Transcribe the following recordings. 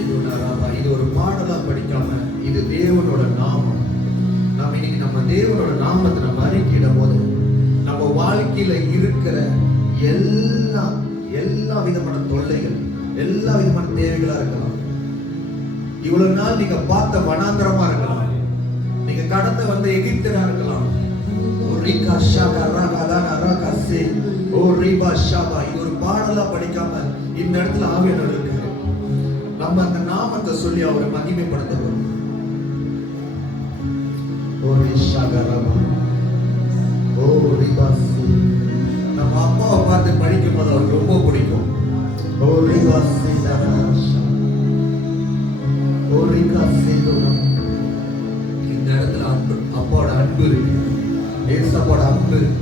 இது ஒரு பாடலா படிக்காம இது தேவனோட நாமம். நாம இன்னைக்கு நம்ம தேவனோட நாமத்தை நம்ம அறிக்கையிடும் போது நம்ம வாழ்க்கையில இருக்கிற எல்லா விதமான தொல்லைகள், எல்லா விதமான தேவைகளா இருக்கலாம். இவ்வளவு நாள் நீங்க பார்த்த வனாந்தரமா இருக்கலாம், நீங்க கடந்து வந்த எகிப்தரா இருக்கலாம். இது ஒரு பாடலா படிக்காம இந்த இடத்துல ஆவியானவர் இருக்காரு. நம்ம அந்த நாமத்தை சொல்லி அவரை மகிமைப்படுத்தணும். நம்ம அப்பாவை பார்த்து படிக்கும் போது அவருக்கு ரொம்ப பிடிக்கும். இந்த இடத்துல அன்பு, அப்பாவோட அன்பு இருக்கு, ஏசப்பாவோட அன்பு இருக்கு.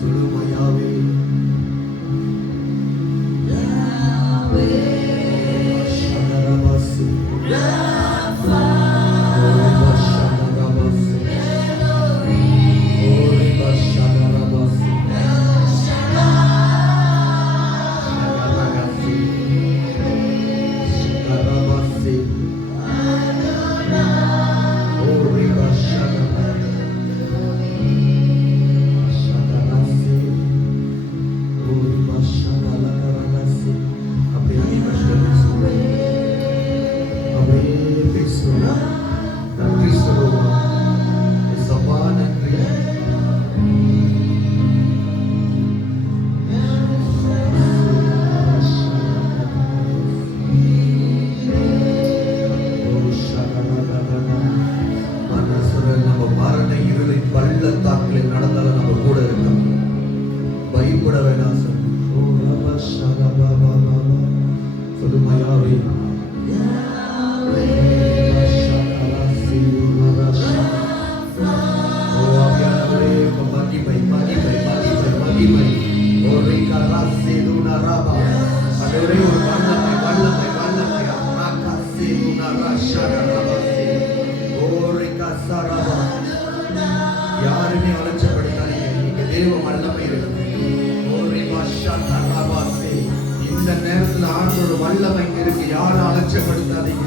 சொல்லுமையாவே பள்ளத்தாக்கில் நடந்தாலும் நம்ம கூட இருக்கோம். பயப்பட வேணாம் சார். சொல்லுமையாவே யாருமே அலட்சியப்படுத்தாதீங்க. நீங்க தேவ வல்லமை இருக்கு. இந்த நேரத்தில் ஆண்டோட வல்லமை இருக்கு. யாரும் அலட்சியப்படுத்தாதீங்க.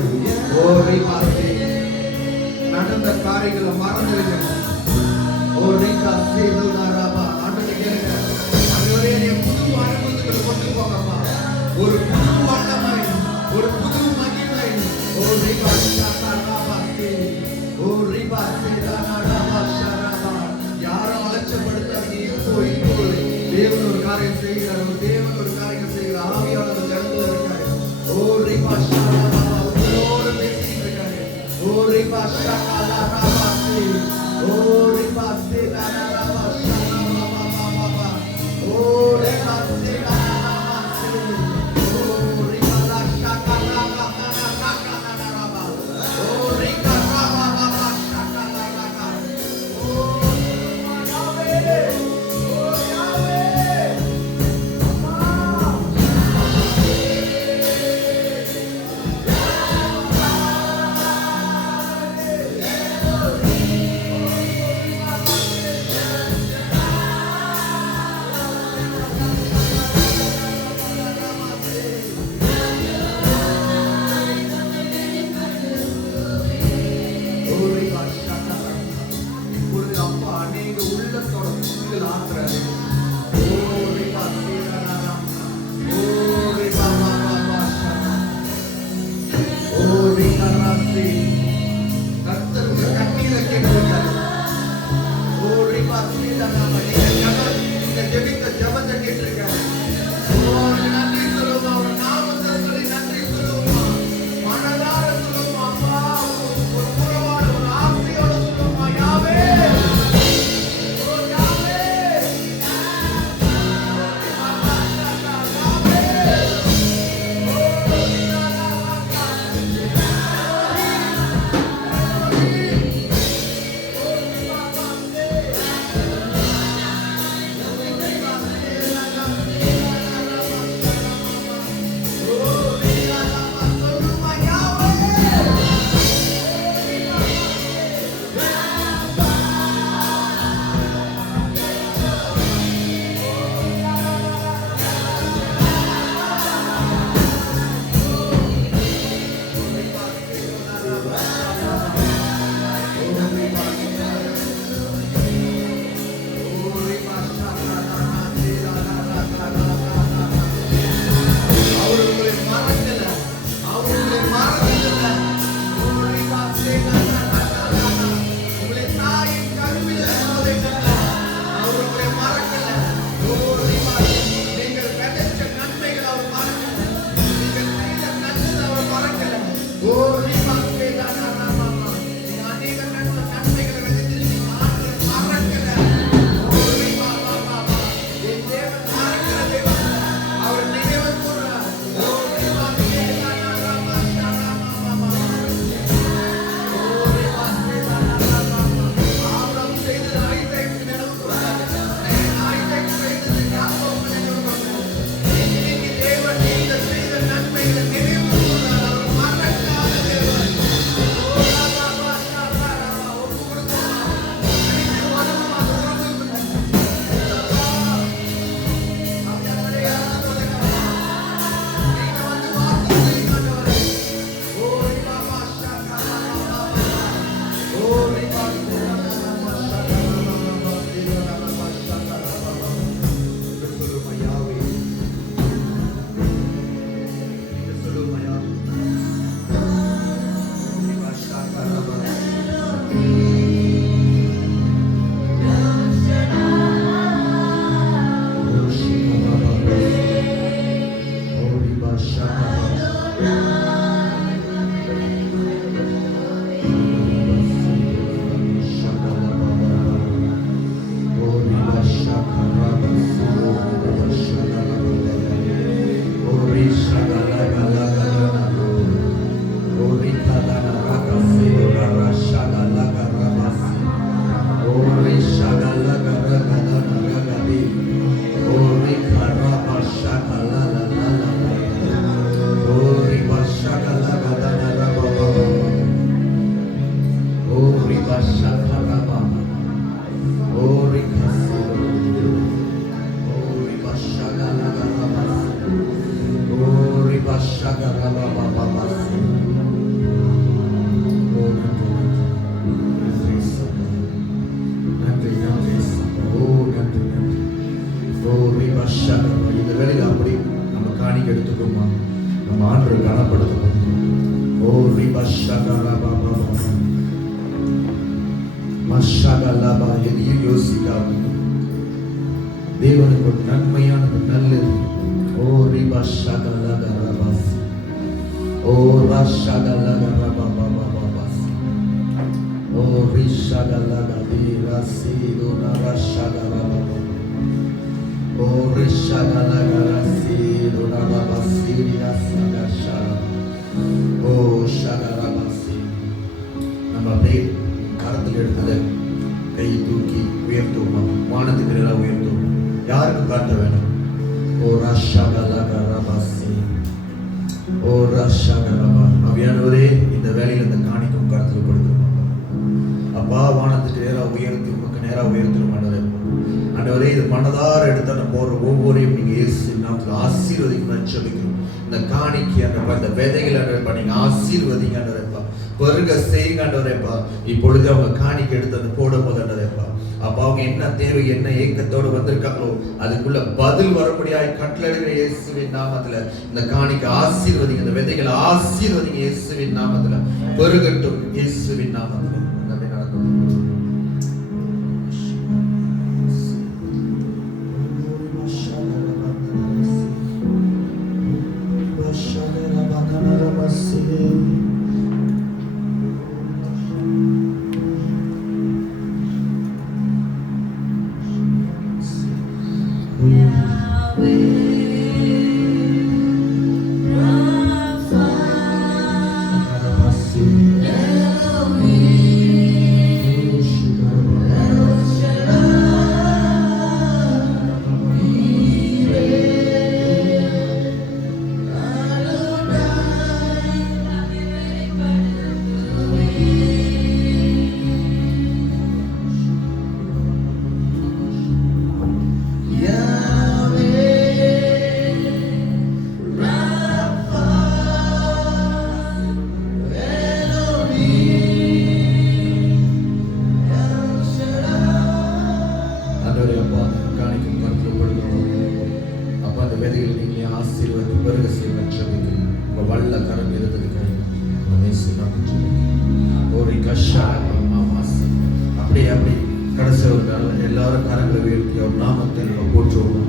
நடந்த காரியங்களை மறந்துடுங்க. ஒரு புது வல்லமை, ஒரு புது மகிமை. யாரும் அலட்சியப்படுத்தாதீங்க. தேவன் ஒரு காரியம் செய்கிறார். தேவன் ஒரு காரியம் செய்கிறார். ஆவியானவர் ஜனத்துல இருக்காரு. உங்களோட பேசிட்டு இருக்காரு. இந்த வேலையில அப்படி நம்ம காணிக்க எடுத்துக்கோமா, நம்ம ஆண்டரை கனப்படுத்தணும். ஓ ரிபா ஷகரா பாபா மஷகலபா, எதையும் யோசிக்காம தேவனுக்கு ஒரு நன்மையானது நல்லது. ஓ ரிபா ஷகலகரபா, ஓ ரஷகலகரபா பாபா பாபா, ஓ ரிஷகலகபி ரசிது நரஷகலபா, ஓ ரிஷகலகரசிது நரபசிதி ரசகஷா, ஓ ஷகரபசி. நம்ம அப்படியே கரத்தில் எடுத்ததை கையை தூக்கி உயர்த்துவோமா, வானத்துக்கு நேராக உயர்த்துவோம். யாருக்கு காட்ட வேணும்? ஓ ரஷகலகரபசி, ஓ ரஷகரபா. அவியானவரே, இந்த வேலையில் இந்த காணிக்கும் கருத்தில் கொடுக்கிறோம். அப்பா, வானத்துக்கு நேராக உயர்த்தி உமக்கு நேராக உயர்த்திடும் ஆண்டவரே. ஆண்டவரே, இது மனதார எடுத்து நம்ம போற ஒவ்வொருவரையும் நீங்க இயேசு நாமத்தில் ஆசீர்வதிக்கணும்னு சொல்லிக்கிறோம். இந்த காணிக்கை ஆண்டவரே, இந்த விதைகள் ஆண்டவரே நீங்க ஆசீர்வதிங்க ஆண்டவரேப்பா, பெருக செய்யுங்க ஆண்டவரேப்பா. இப்பொழுது அவங்க காணிக்கை எடுத்து அந்த போடும்போது ஆண்டவரேப்பா, அப்ப அவங்க என்ன தேவை, என்ன ஏக்கத்தோடு வந்திருக்காங்களோ அதுக்குள்ள பதில் வரும்படியாய் கட்டளையிடுகிற இயேசுவின் நாமத்துல இந்த காணிக்கை ஆசீர்வதிங்க, இந்த விதைகளை ஆசீர்வதிங்க இயேசுவின் நாமத்துல, பெருகட்டும் இயேசுவின் நாமத்துல. நம்பி நடக்கும். அப்படியே அப்படி கடைசி ஒரு நாள் எல்லாரும் கரங்களை உயர்த்தி அவர் நாமத்தை நம்ம போற்றுவோம்.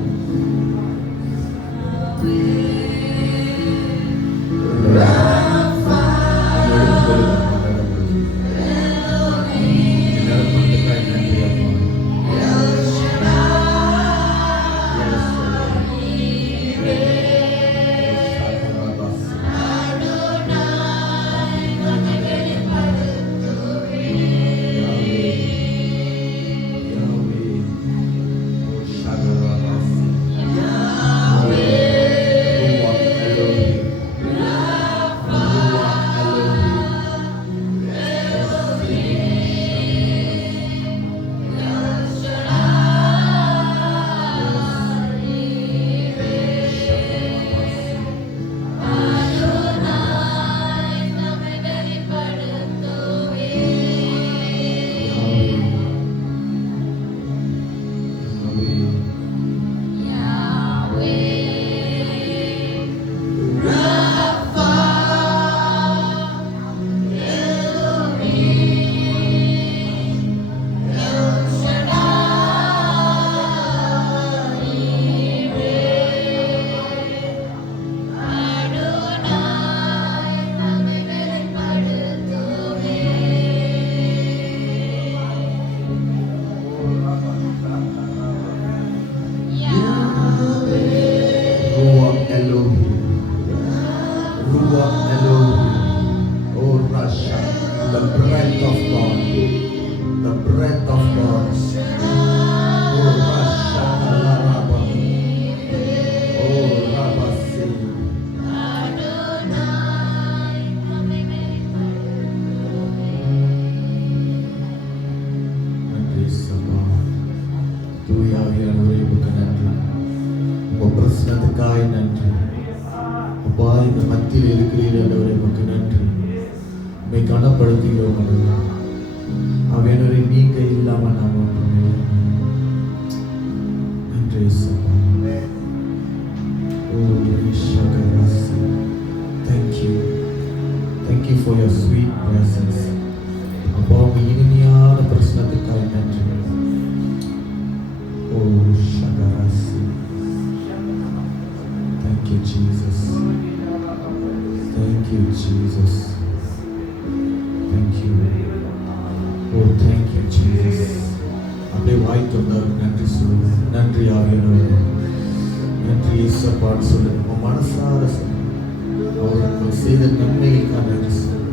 The breath of God, the breath of God. Oh, Rasha Rabba, oh, Rabasi. Nandri Sabha, தூயாவியானவரே உமக்கு நன்றி. உங்க பிரசன்னத்துக்காய் நன்றி. அப்பா, இந்த மத்தியில் இருக்கிறீர்கள் ஆண்டவரே, உமக்கு நன்றி. உம்மை கனப்படுத்துகிறோம் ஆண்டவரே. அவனரை நீங்க இல்லாம நாம் ஒன்றும் இல்லை. நன்றி இயேசுவே. you, Jesus. Thank you. Oh, thank you, Jesus. அப்படியே வாய் தொண்டார் நன்றி சொல்லுங்க. நன்றி ஆவியானவரே, நன்றி இயேசுப்பான்னு சொல்லுங்க. உங்க மனசார சொல்லுங்க. அவருக்கு செய்த நன்மைகளுக்காக நன்றி சொல்லுங்க.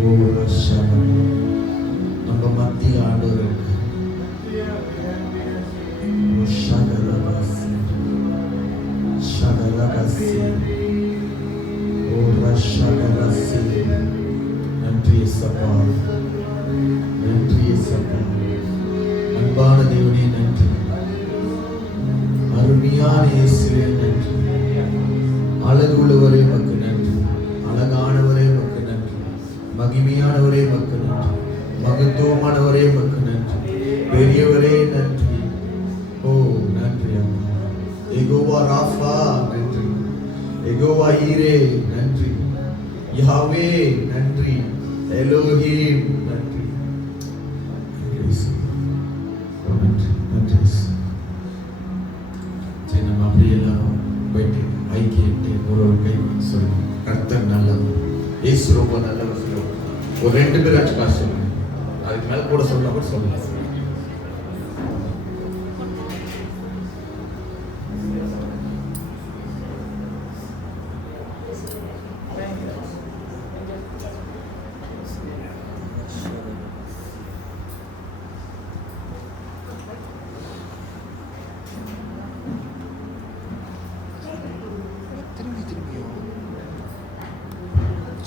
ஓ ரஷாபா, நம்ம மத்தியில் ஆண்டவர் இருக்கார். ஓ ஷகரபாசி, ஷகரபாசி, ஓ ரஷகரபாசி. நன்றி இயேசுப்பா, நன்றி இயேசுப்பா. அன்பான தேவனே நன்றி, அருமையான இயேசுவே நன்றி, அழகுள்ளவரே உமக்கு நன்றி, அழகானவரே உமக்கு நன்றி, மகிமையானவரே உமக்கு நன்றி, மகத்துவமானவரே உமக்கு நன்றி, பெரியவரே நன்றி. ஓ நன்றி அம்மா. யெகோவா ராஃபா நன்றி, யெகோவா ஈரே நன்றி, யாவே நன்றி, எலோஹிம் நன்றி. நன்றி நன்றி. சரி, நம்ம அப்படியே எல்லாரும் போயிட்டு ஐக்கிட்டு ஒரு கை சொல்லுவோம். கர்த்தர் நல்லவர், இயேசு ரொம்ப நல்லவர் சொல்லுவோம். ஒரு 2 பேர் ஆச்சுக்கா சொல்லுங்க. அதுக்கு மேல கூட சொல்லலாம் சொல்லலாம்.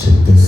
Check this.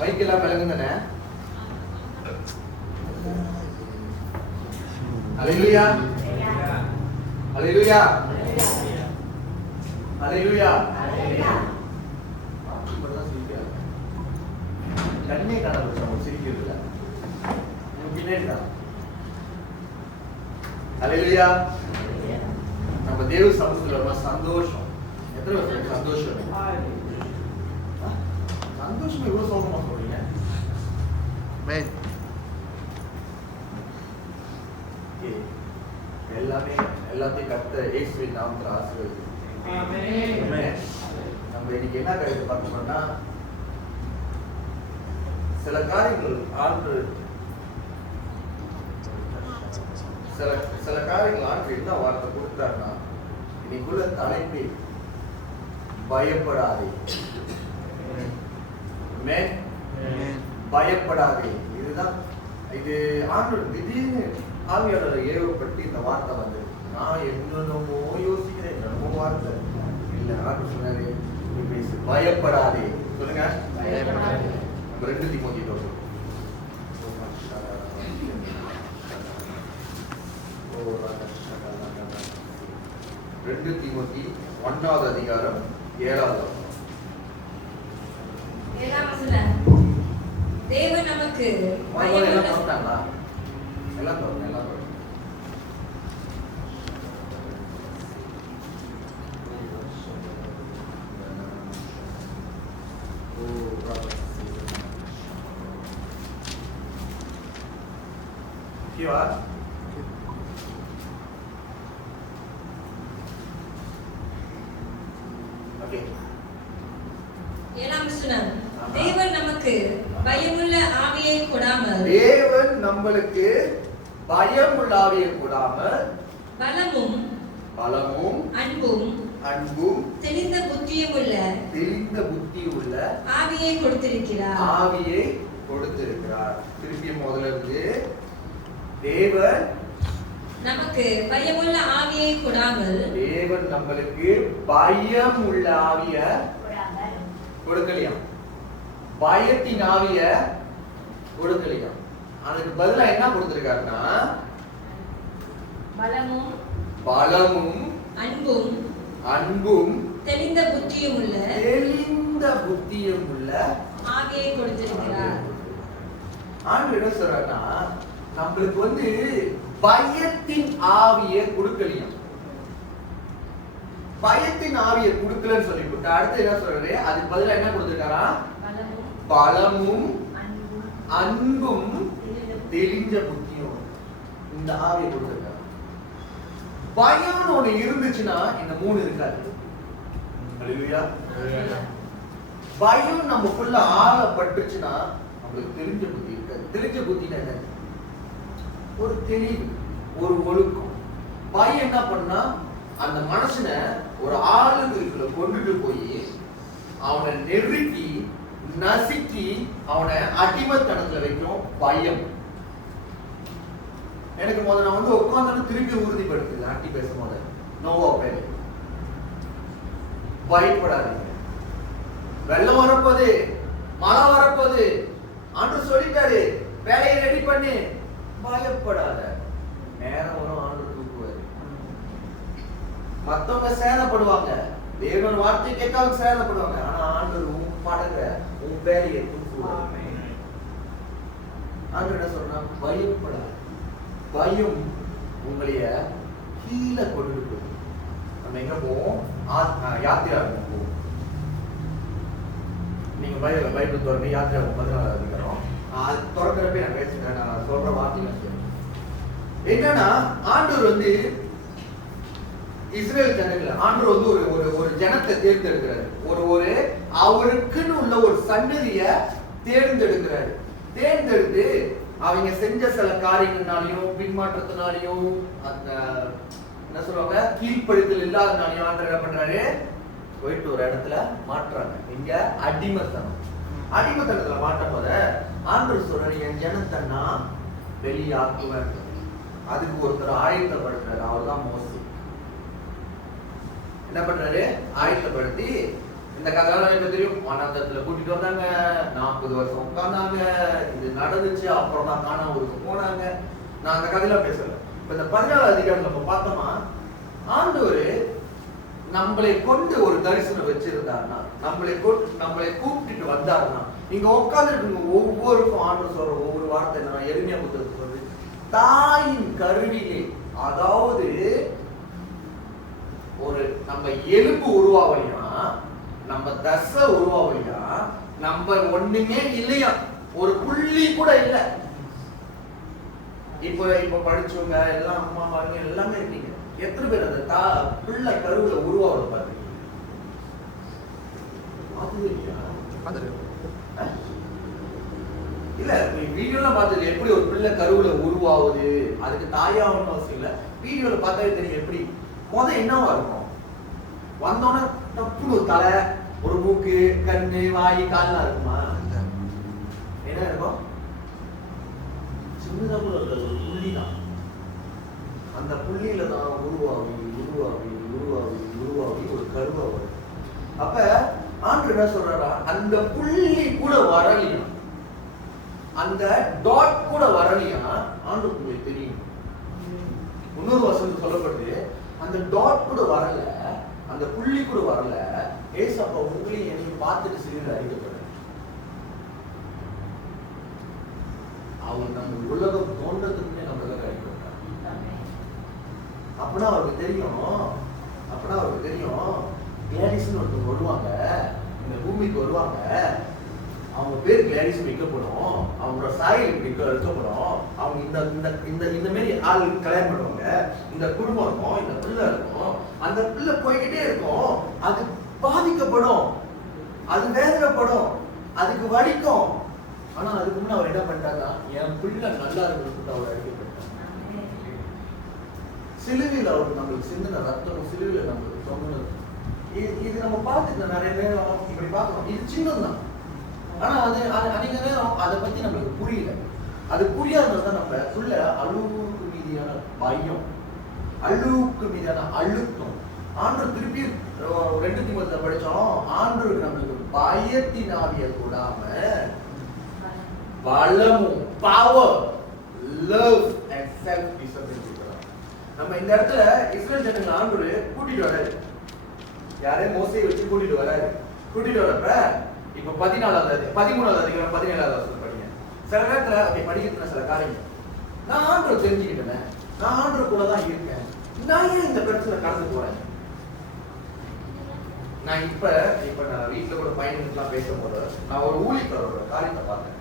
மைக்கெல்லாம் விளங்குதானே? ஹல்லேலூயா, ஹல்லேலூயா, ஹல்லேலூயா. கண்ணே காணப்பட்ட சிரிக்கிறது இல்லை. ஹல்லேலூயா. நம்ம தேவ சமூகத்துல ரொம்ப சந்தோஷம். எத்தனை வருஷம் சந்தோஷம்? சந்தோஷம் எவ்வளவு சோகமா சொல்றீங்க? எல்லாத்தையும் கர்த்தர் இயேசுவின் நாமத்தில் ஆசீர்வதிக்கிறேன். நம்ம இன்னைக்கு என்ன கருத்து பார்த்தோம்னா, சில காரியங்கள் ஆண்டு சில காரியங்கள் ஆண்டு என்ன வார்த்தை கொடுத்தாருன்னா, இன்னைக்குள்ள தலைப்பு பயப்படாதே. பயப்படாதே. இதுதான் இது ஆண்டவர் திடீர்னு ஆவியாளர் ஏவப்பட்டு இந்த வார்த்தை வந்து, நான் என்னென்னமோ யோசிக்கிறேன், என்னமோ வார்த்தை இல்ல. ஆண்டவர் சொன்னாரு, நீ பேசு, பயப்படாதே. சொல்லுங்க, 2 தீமோத்தேயு 2 தீமோத்தேயு 1ஆவது அதிகாரம் 7ஆவது வசனம். தேவன் நமக்கு தேவன் நமக்கு பயமுள்ள ஆவியை கொடாமல், தேவன் நம்மளுக்கு பயமுள்ள ஆவியை கொடாமல், பலமும் அன்பும் தெளிந்த புத்தியுமுள்ள ஆவியை கொடுத்திருக்கிறார். திருப்பி முதல்ல இருந்து, தேவன் நமக்கு பயமுள்ள ஆவியை கொடாமல், தேவன் நம்மளுக்கு பயமுள்ள ஆவிய கொடுக்கலையாம், பயத்தின் ஆவிய கொடுக்கலையாம். அதுக்கு பதிலா என்ன கொடுத்திருக்காருன்னா, பலமும் அன்பும் அன்பும் தெளிந்த புத்தியும் உள்ள ஆவியை கொடுத்திருக்கிறார். ஆண்டு என்ன சொல்றாருன்னா, நம்மளுக்கு பயத்தின் ஆவியை கொடுக்கலையா, பயத்தின் ஆவியை கொடுக்கலன்னு சொல்லிவிட்டு அடுத்து என்ன சொல்றாரு, அதுக்கு பதிலா என்ன கொடுத்திருக்காரா, பலமும் அன்பும் தெளிஞ்ச புத்தியும் இந்த ஆவியை கொடுத்திருக்காரு. பயம்னு ஒண்ணு இருந்துச்சுன்னா இந்த 3 இருக்காது. அல்லேலூயா. பயம் நமக்குள்ள ஆழப்பட்டுச்சுன்னா நம்மளுக்கு தெரிஞ்ச புத்தி இருக்காது. தெரிஞ்ச புத்தினா என்ன, ஒரு தெளிவு, ஒரு ஒழுக்கம். பயம் என்ன பண்ணா அந்த மனுஷனை ஒரு ஆளுங்களுக்குள்ள கொண்டுட்டு போய் அவனை நெருக்கி நசுக்கி அவனை அடிமைத்தனத்துல வைக்கும் பயம். எனக்கு முதல்ல நான் உட்கார்ந்து திருப்பி உறுதிப்படுத்துது ஆண்டி பேசும்போது, நோவா பேரு பயப்படாதீங்க, வெள்ளம் வரப்போது, மழை வரப்போது, ஆண்டு சொல்லிட்டாரு, வேலையை ரெடி பண்ணி, பயப்படாத, நேரம் வரும் ஆண்டு தூக்குவாரு. மத்தவங்க சேதப்படுவாங்க, தேவன் வார்த்தை கேட்காம சேதப்படுவாங்க, ஆனா ஆண்டு உன் படக உன் வேலையை தூக்குவாரு. ஆண்டு என்ன சொன்னா, பயப்படாத. பயம் உங்களைய கீழே கொண்டு போகும். நம்ம எங்க போவோம், யாத்திரா போவோம். நீங்க பைபிள் திறந்து யாத்திரா 14வது அதிகாரம் அது திறக்கிறப்ப நான் பேசுறேன், நான் சொல்ற வார்த்தை என்னன்னா, ஆண்டவர் இஸ்ரேல் ஜனங்களை ஆண்டவர் ஒரு ஜனத்தை தேர்ந்தெடுக்கிறாரு. ஒரு அவருக்குன்னு உள்ள ஒரு சன்னதிய தேர்ந்தெடுக்கிறாரு. தேர்ந்தெடுத்து அவங்க செஞ்ச சில காரியங்கள்னாலையும் பின்மாற்றத்தினாலையும் அந்த என்ன சொல்றாங்க, கீழ்ப்படுத்தல் இல்லாதனாலையும் ஆண்டவர் என்ன பண்றாரு, போயிட்டு ஒரு இடத்துல மாற்றாங்க. இங்க அடிமைத்தனத்துல மாட்டும் போத ஆண்டவர் சொல்றாரு, என் ஜனத்தை நான் வெளியாக்குவேன். அதுக்கு ஒருத்தர் ஆயத்தப்படுத்துறாரு, அவர் தான் மோசே. என்ன பண்றாரு, ஆயத்தப்படுத்தி இந்த கதையெல்லாம் எனக்கு தெரியும், வனாந்தரத்துல கூட்டிட்டு வந்தாங்க, 40 வருஷம் உட்கார்ந்தாங்க, இது நடந்துச்சு, அப்புறம் தான் கானாவூருக்கு போனாங்க. நான் அந்த கதையெல்லாம் பேசல. இப்ப இந்த 14வது அதிகாரம் நம்ம பார்த்தோமா, ஆண்டவர் நம்மளை கொண்டு ஒரு தரிசனம் வச்சிருந்தாருன்னா, நம்மளை கூப்பிட்டு வந்தாருன்னா, நீங்க உட்கார்ந்து ஒவ்வொருக்கும் ஆண்டவர் சொல்ற ஒவ்வொரு வார்த்தை நான் எளிமையா புத்தகத்துக்கு சொல்றது, தாயின் கருவிலே, அதாவது ஒரு நம்ம எலும்பு உருவாவலையா, நம்ம தசை உருவாவலையா, நம்ம ஒண்ணுமே இல்லையா, ஒரு புள்ளி கூட இல்ல. இப்ப படிச்சவங்க எல்லாம் அம்மா பாருங்க எல்லாமே இருக்கீங்க. எத்தனை பேர் அந்த பிள்ளை கருவுல உருவாவது பாருங்க, இல்ல வீடியோலாம் பார்த்தது எப்படி ஒரு பிள்ளை கருவுல உருவாகுது, அதுக்கு தாயாகணும் அவசியம் இல்ல, வீடியோல பார்த்தாவே தெரியும். எப்படி என்னவா இருக்கும், வந்தோடனே தப்புன்னு ஒரு தலை, ஒரு மூக்கு, கண்ணு, வாய், கால்லாம் இருக்குமா, என்ன இருக்கும், சின்னதாக ஒரு புள்ளி தான். அந்த புள்ளியில தான் உருவாகி ஒரு கருவா வரும். அப்ப ஆண்டவர் என்ன சொல்றாரா, அந்த புள்ளி கூட வரலையா, அந்த டாட் கூட வரலையா, ஆண்டவருக்கு உங்களுக்கு தெரியும். இன்னொரு வசனம் சொல்லப்படுது, அந்த டாட் கூட வரல, அந்த புள்ளி கூட வரல, ஏசப்பா உங்களையும் என்னையும் பார்த்துட்டு சிறிது அறிவிக்கப்படுற அவர் நம்ம உலகம் தோன்றதுக்குன்னே நம்மளுக்கு அறிவிக்கிறார். அப்படின்னா அவருக்கு தெரியும் கிளாரிஸ்ன்னு ஒருத்தவங்க வருவாங்க, இந்த பூமிக்கு வருவாங்க, அவங்க பேர் கிளாரிஸ் வைக்கப்படும், அவங்களோட சாயல் வைக்கப்படும், அவங்க இந்த மாதிரி ஆள் கல்யாணம் பண்ணுவாங்க, இந்த குடும்பம் இருக்கும், இந்த பிள்ளை இருக்கும், அந்த பிள்ளை போய்கிட்டே இருக்கும், அது பாதிக்கப்படும், அது வேதனைப்படும், அதுக்கு வலிக்கும். ஆனா அதுக்கு முன்ன அவர் என்ன பண்ணிட்டாங்க, என் பிள்ளை நல்லா இருக்கிறது அவர் அடிக்கப்பட்டார். சிலுவையில் அவர் நம்மளுக்கு சிந்தின ரத்தம், சிலுவையில் நம்மளுக்கு சொன்னது, இது நம்ம பார்த்துட்டு நிறைய நேரம் இப்படி பார்க்கணும். இது சின்னதுதான், ஆனா அதிக நேரம் அதை பத்தி நம்மளுக்கு புரியல. அது புரியாததான் நம்ம உள்ள அழுவுக்கு மீதியான பயம், அழுவுக்கு மீதான அழுத்தம். ஆண்டவர் திருப்பி 2 தீமோத்தேயுல படிச்சோம், ஆண்டவருக்கு நம்மளுக்கு பயத்தின் ஆவியை கூடாம பலமும், power, love and self discipline கொடுக்கிறார். நம்ம இந்த இடத்துல இஸ்ரேல் ஜனங்க ஆண்டவர் கூட்டிட்டு வராரு. யாரே மோசேயை வச்சு கூட்டிட்டு வராரு. கூட்டிட்டு வரப்ப இப்ப 14வது 13வது அதிகாரம் 17வது வசனம் படிங்க. சில நேரத்துல அப்படி படிக்கிறதுல சில காரியங்கள் நான் ஆண்டவர் தெரிஞ்சுக்கிட்டேன், நான் ஆண்டவர் கூட தான் இருக்கேன், நான் ஏன் இந்த பிரச்சனை கடந்து போறேன். நான் இப்ப நான் வீட்டுல கூட பையனுக்குலாம் பேசும்போது நான் ஒரு ஊழியக்காரோட காரியத்தை பார்த்தேன்.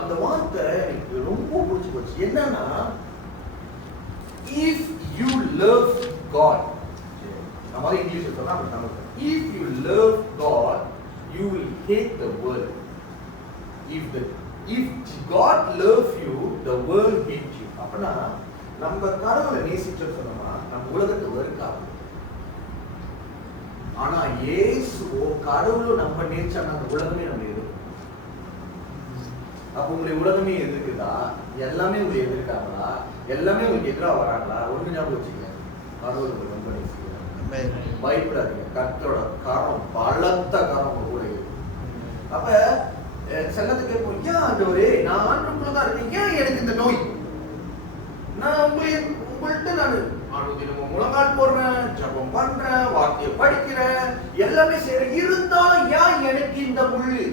அந்த வார்த்தை எனக்கு ரொம்ப பிடிச்சி போச்சு. என்னன்னா, if you love God, நம்ம இங்கிலீஷ்ல சொன்னா அப்படி தமிழ்ல, if you love God you will hate the world. If God loves you, the world hates you. அப்பனா நம்ம கடவுளை நேசிச்சு சொன்னோமா நம்ம உலகத்தை வெறுக்காது. ஆனா இயேசுவோ கடவுளும் நம்ம நேசிச்சா அந்த உலகமே நம்ம எதிர்க்கும். அப்ப உங்களுடைய உலகமே எதிர்க்குதா, எல்லாமே உங்களுக்கு எதிர்க்காங்களா, எல்லாமே உங்களுக்கு எதிராக வராங்களா, ஒண்ணு ஞாபகம் வச்சுக்க, கடவுள் ரொம்ப நேசிக்கிறார். பயப்படாதீங்க, கர்த்தரோட கரம் பலத்த கரம் உங்க கூட இருக்கு. அப்ப செல்லத்தை கேட்போம், ஏன் ஆண்டவரே நான் ஆண்டவருக்குள்ளதான் இருக்கேன், ஏன் எனக்கு இந்த நோய்? நான் உங்கள்கிட்ட நான் தினமும் முழங்கால் போடுறேன், ஜபம் பண்றேன், வார்த்தையை படிக்கிறேன், எல்லாமே செய்யறேன், இருந்தாலும் ஏன் எனக்கு இந்த முள்ளு?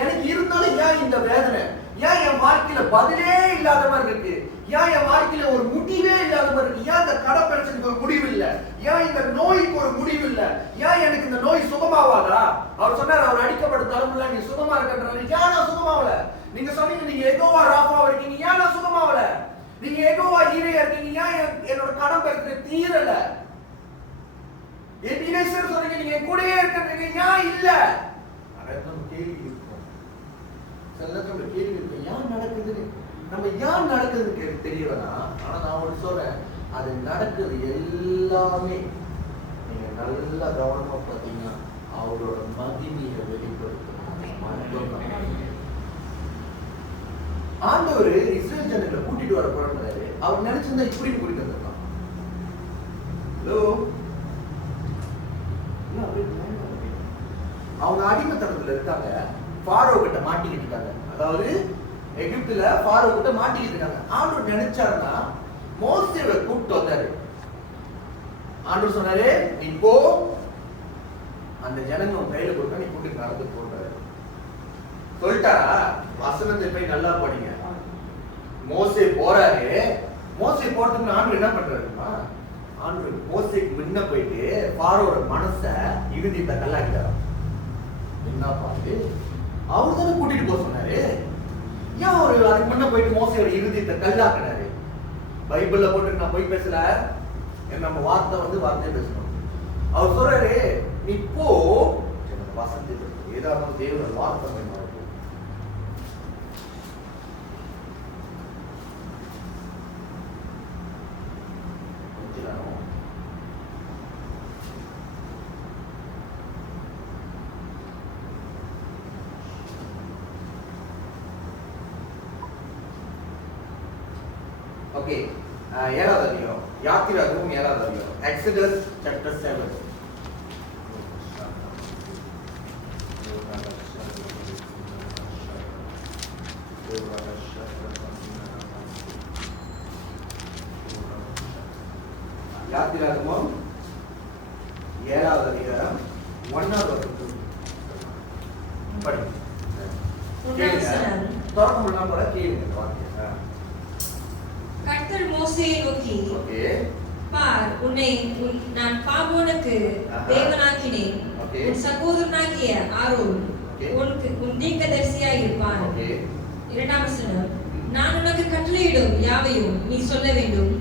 எனக்கு இருந்தாலும் ஏன் இந்த வேதனை? ஏன் என் வாழ்க்கையில பதிலே இல்லாத மாதிரி இருக்கு? ஏன் என் வாழ்க்கையில ஒரு முடிவே இல்லாத மாதிரி இருக்கு? ஏன் இந்த கடை பிரச்சனைக்கு ஒரு முடிவு இல்லை? ஏன் இந்த நோய்க்கு ஒரு முடிவு இல்லை? ஏன் எனக்கு இந்த நோய் சுகமாவாதா? அவர் சொன்னார், அவர் அடிக்கப்பட்ட தரமுல நீ சுகமா இருக்கின்றாரு. ஏன் நான் சுகமாவல? நீங்க சொன்னீங்க நீங்க யெகோவா ராஃபா இருக்கீங்க, ஏன் நான் சுகமாவல? நீங்க யெகோவா ஈரேயா இருக்கீங்க, ஏன் என்னோட கடன் பிரச்சனை தீரல? எபினேசர் சொன்னீங்க நீங்க கூடயே இருக்கீங்க, ஏன் இல்ல? அதான் கேள்வி இருக்கும். சிலருக்கு கேள்வி இருக்கு, ஏன் நடக்குதுன்னு. நம்ம ஏன் நடக்குதுன்னு தெரியலனா, ஆனா நான் ஒன்று சொல்றேன், அது நடக்குது எல்லாமே நீங்க நல்லா கவனமா பார்த்தீங்கன்னா அவரோட மகிமையை வெளிப்படுத்தும். ஆண்டவர் இஸ்ரேல் ஜனங்களை கூட்டிட்டு வர போறாரு. அவர் நினைச்சிருந்தா இப்படி கூட்டிட்டு வந்திருக்கான். ஹலோ, அவங்க அடிமைத்தனத்துல இருக்காங்க, ஃபாரோ கிட்ட மாட்டிக்கிட்டு இருக்காங்க. அதாவது எகிப்துல ஃபாரோ கிட்ட மாட்டிக்கிட்டு இருக்காங்க. ஆண்டவர் நினைச்சாருன்னா மோசேவை கூப்பிட்டு வந்தாரு. ஆண்டவர் சொன்னாரு, நீ போ, அந்த ஜனங்க உன் கையில கொடுக்க, நீ கூட்டிட்டு நடந்து போறாரு சொல்லிட்டாரா? வசனத்தை போய் நல்லா படிங்க. மோசே போறாரு. மோசே போறதுக்கு ஆண்டவர் என்ன பண்றாருமா, ஆண்டவர் மோசேக்கு முன்ன போயிட்டு ஃபாரோட மனசை இறுதித்த கல்லாக்கிட்டாரா. என்ன பார்த்து அவர் தானே கூட்டிட்டு போக சொன்னாரு. ஏன் அவரு அதுக்கு முன்ன போயிட்டு மோசையோட இறுதியத்தை கல்லாக்கினாரு? பைபிள்ல போட்டு நான் போய் பேசல, நம்ம வார்த்தை பேசணும். அவர் சொல்றாரு, நீ போ, வசந்தி ஏதாவது தேவனோட வார்த்தை வேணும். ஓகே, 7வது அதிகாரம், யாத்திராகமம் 7வது அதிகாரம், Exodus chapter 7. யாத்திராகமம் 7வது அதிகாரம் 1வது வசனம் படி. தொடர்ந்து பண்ணலாம் போல கேளுங்க வாங்க. கர்த்தர் மோசேயை நோக்கி, பார், நான் பார்வோனுக்கு தேவனாக்கினேன். உன் சகோதரனாகிய ஆரோன் உன் தீர்க்கதரிசியாய் இருப்பான். 2ஆம் வசனம், நான் உனக்கு கட்டளையிடும் யாவையும் நீ சொல்ல வேண்டும்.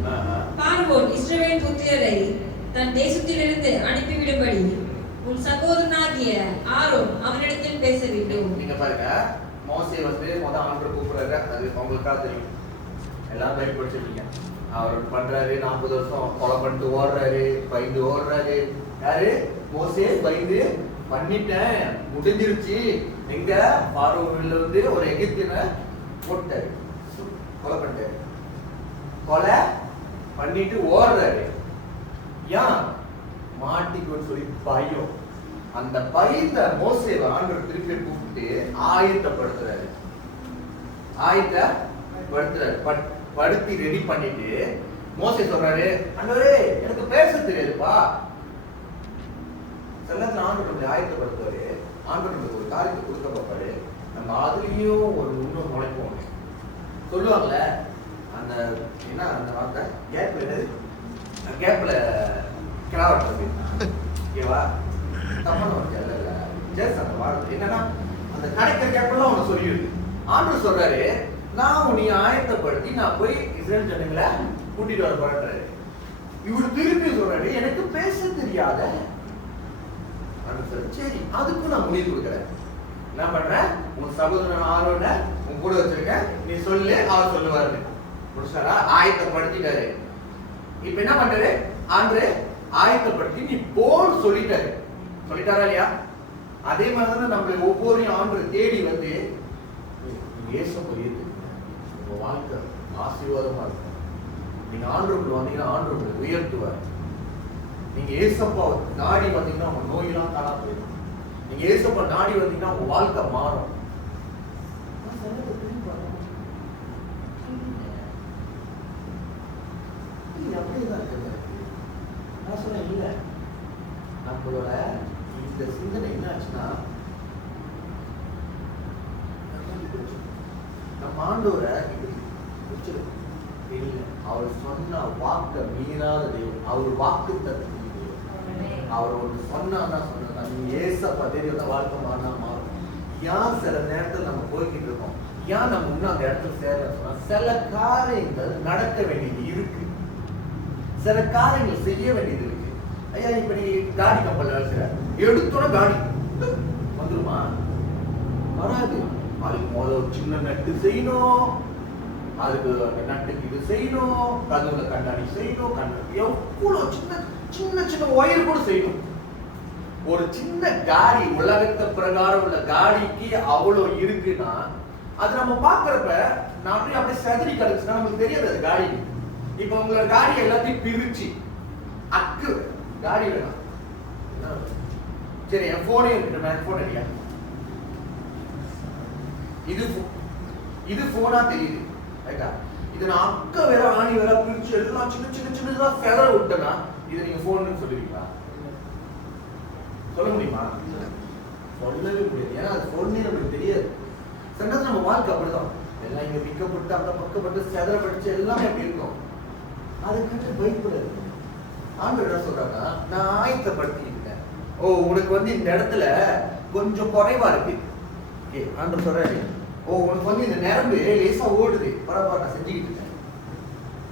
பார்வோன் இஸ்ரவேல் புத்திரரை தன் தேசத்திலிருந்து அனுப்பிவிடும்படி உன் சகோதரனாகிய ஆரோன் அவனிடத்தில் பேச வேண்டும். நீங்க பாருங்க, மோசே ஆண்டவர் கூப்பிடுறாரு. அது உங்களுக்காக தெரியும், எல்லாம் பயன்படுத்திருக்கீங்க. அவர் பண்றாரு, 40 வருஷம் கொலை பண்ணிட்டு ஓடுறாரு, பயந்து ஓடுறாரு. யாரு? மோசே பயந்து பண்ணிட்டேன், முடிஞ்சிருச்சு. எங்க பார்வோன்ல ஒரு எகிப்தியனை போட்டாரு, கொலை பண்ணிட்டாரு. கொலை பண்ணிட்டு ஓடுறாரு. ஏன்? மாட்டிக்கோன்னு சொல்லி பயம். அந்த பயந்த மோசேவை ஆண்டவர் திருப்பி கூப்பிட்டு ஆயத்தப்படுத்துறாரு. படுத்தி ரெடி பண்ணிட்டு மோசே சொல்றாரு, ஆண்டவரே எனக்கு பேச தெரியாதுப்பா. சில நேரத்தில் ஆண்டவர் ஆயத்தப்படுத்துவாரு, ஆண்டவர் ஒரு காரியத்தை கொடுக்க பார்ப்பாரு, நம்ம அதுலயும் ஒரு இன்னொரு நுழைப்போம். சொல்லுவாங்கல்ல அந்த என்ன அந்த வார்த்தை, கேப்ல கிளாவட்டுறது, ஓகேவா? தப்பான வார்த்தை இல்ல, ஜெஸ் அந்த வார்த்தை என்னன்னா அந்த கிடைக்கிற கேப்லாம் அவனை சொல்லிடுது. ஆண்டவர் சொல்றாரு, நான் உன்னை ஆயத்தப்படுத்தி நான் போய் இஸ்ரேல் ஜனங்களை கூட்டிட்டு வர போறேன்றாரு. இவரு திருப்பி சொல்றாரு, எனக்கு பேச தெரியாத. சரி, அதுக்கும் நான் முடிவு கொடுக்குறேன். என்ன பண்றேன், உன் சகோதரன் ஆரோன உன் கூட வச்சிருக்கேன், நீ சொல்லு, அவர் சொல்லுவாரு. புருஷரா ஆயத்தப்படுத்திட்டாரு. இப்ப என்ன பண்றாரு, ஆண்டு ஆயத்தப்படுத்தி நீ போன்னு சொல்லிட்டாரா இல்லையா? அதே மாதிரிதான் நம்மள ஒவ்வொரு ஆண்டு தேடி வந்து உங்க வாழ்க்கை ஆசீர்வாதமா இருக்கும். நீங்க ஆண்டவருக்குள்ள வந்தீங்கன்னா ஆண்டவருக்குள்ள உயர்த்துவார். நீங்க ஏசப்பா நாடி வந்தீங்கன்னா உங்க நோயெல்லாம் காணாம போயிடும். நீங்க ஏசப்பா நாடி வந்தீங்கன்னா உங்க வாழ்க்கை மாறும். அப்படியேதான் இருக்கு. நான் சொன்னேன் இல்ல, நம்மளோட இந்த சிந்தனை என்ன ஆச்சுன்னா, நம்ம ஆண்டவரை இப்படி வச்சிருக்கோம். இல்ல, அவர் சொன்ன வாக்க மீறாத தெய்வம். அவர் வாக்கு தத்துவம். அவர் ஒன்று சொன்னா சொன்னா நீ ஏசப்பா தெரியாத வாழ்க்கை மாறும். ஏன் சில நேரத்தில் நம்ம போய்கிட்டு இருக்கோம், ஏன் நம்ம இன்னும் அந்த இடத்துல சேர சொன்னா, சில காரியங்கள் நடக்க வேண்டியது இருக்கு, சில காரியங்கள் செய்ய வேண்டியது இருக்கு. ஐயா இப்ப நீ காடி கப்பல் இருக்கிற எடுத்தோட காடி வந்துருமா? வராது. அதுக்கு முதல்ல ஒரு சின்ன நட்டு செய்யணும், அதுக்கு நட்டுக்கு இது செய்யணும், கதவுல கண்ணாடி செய்யணும், கண்ணாடி எவ்வளவு சின்ன சின்ன சின்ன ஒயர் கூட செய்யணும். ஒரு சின்ன காடி, உலகத்தை பிரகாரம் உள்ள காடிக்கு அவ்வளவு இருக்குன்னா, அது நம்ம பாக்குறப்ப நான் அப்படியே சதுரி கழிச்சுன்னா நமக்கு தெரியாது அது காடி. இப்ப உங்களோட காடி எல்லாத்தையும் பிரிச்சு அக்கு காடி வேணும். சரி, என் போனே இருக்கு, போன் இல்லையா? இது போனா தெரியுது. இது நான் அக்க வேற ஆணி வேற பிரிச்சு எல்லாம் சின்ன சின்ன சின்னதா ஃபெதர விட்டேன்னா இது நீங்க போன்னு சொல்லுவீங்களா? சொல்ல முடியுமா? சொல்லவே முடியாது. ஏன்னா அது போன்னே நமக்கு தெரியாது. சில நம்ம வாழ்க்கை அப்படிதான், எல்லாம் இங்க விற்கப்பட்டு அந்த பக்கப்பட்டு செதறப்பட்டு எல்லாமே அப்படி இருக்கும். அதுக்கு பயப்படாது. ஆண்டவர் என்ன சொல்றாங்க, நான் ஆயத்தப்படுத்திக்கிட்டேன். ஓ உனக்கு வந்து இந்த இடத்துல கொஞ்சம் குறைவா இருக்கு. ஆண்டவர் சொல்றாரு, ஓ உனக்கு வந்து இந்த நரம்பு லேசா ஓடுது, பரவாயில்ல நான் செஞ்சுக்கிட்டு இருக்கேன்.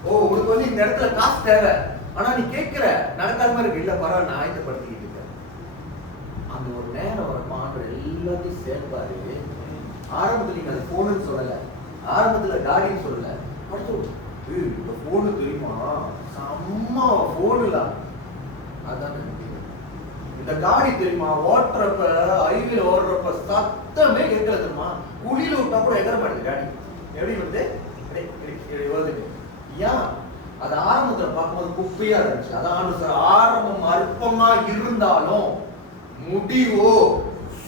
ஓ உனக்கு வந்து இந்த இடத்துல காசு தேவை, ஆனா நீ கேட்கிற நடக்காத மாதிரி இருக்கு, இல்ல பரவாயில்ல நான் ஆயத்தப்படுத்திக்கிட்டு இருக்கேன். அந்த ஒரு நேரம் வரப்ப ஆண்டவர் எல்லாத்தையும் சேர்ப்பாரு. ஆரம்பத்துல நீங்க அது போனுன்னு சொல்லல, ஆரம்பத்துல காடின்னு சொல்லல, அடுத்து இந்த போனு தெரியுமா, செம்ம போனுல அதான் இந்த காடி தெரியுமா, ஓட்டுறப்ப ஹைவேல ஓடுறப்ப சத்தமே கேட்கல தெரியுமா, குழியில விட்டா கூட எகர மாட்டேங்குது காடி. எப்படி வந்து வருது? ஏன்? அது ஆரம்பத்துல பார்க்கும்போது குப்பையா இருந்துச்சு. அதான் ஆரம்பம் அற்பமா இருந்தாலும் முடிவோ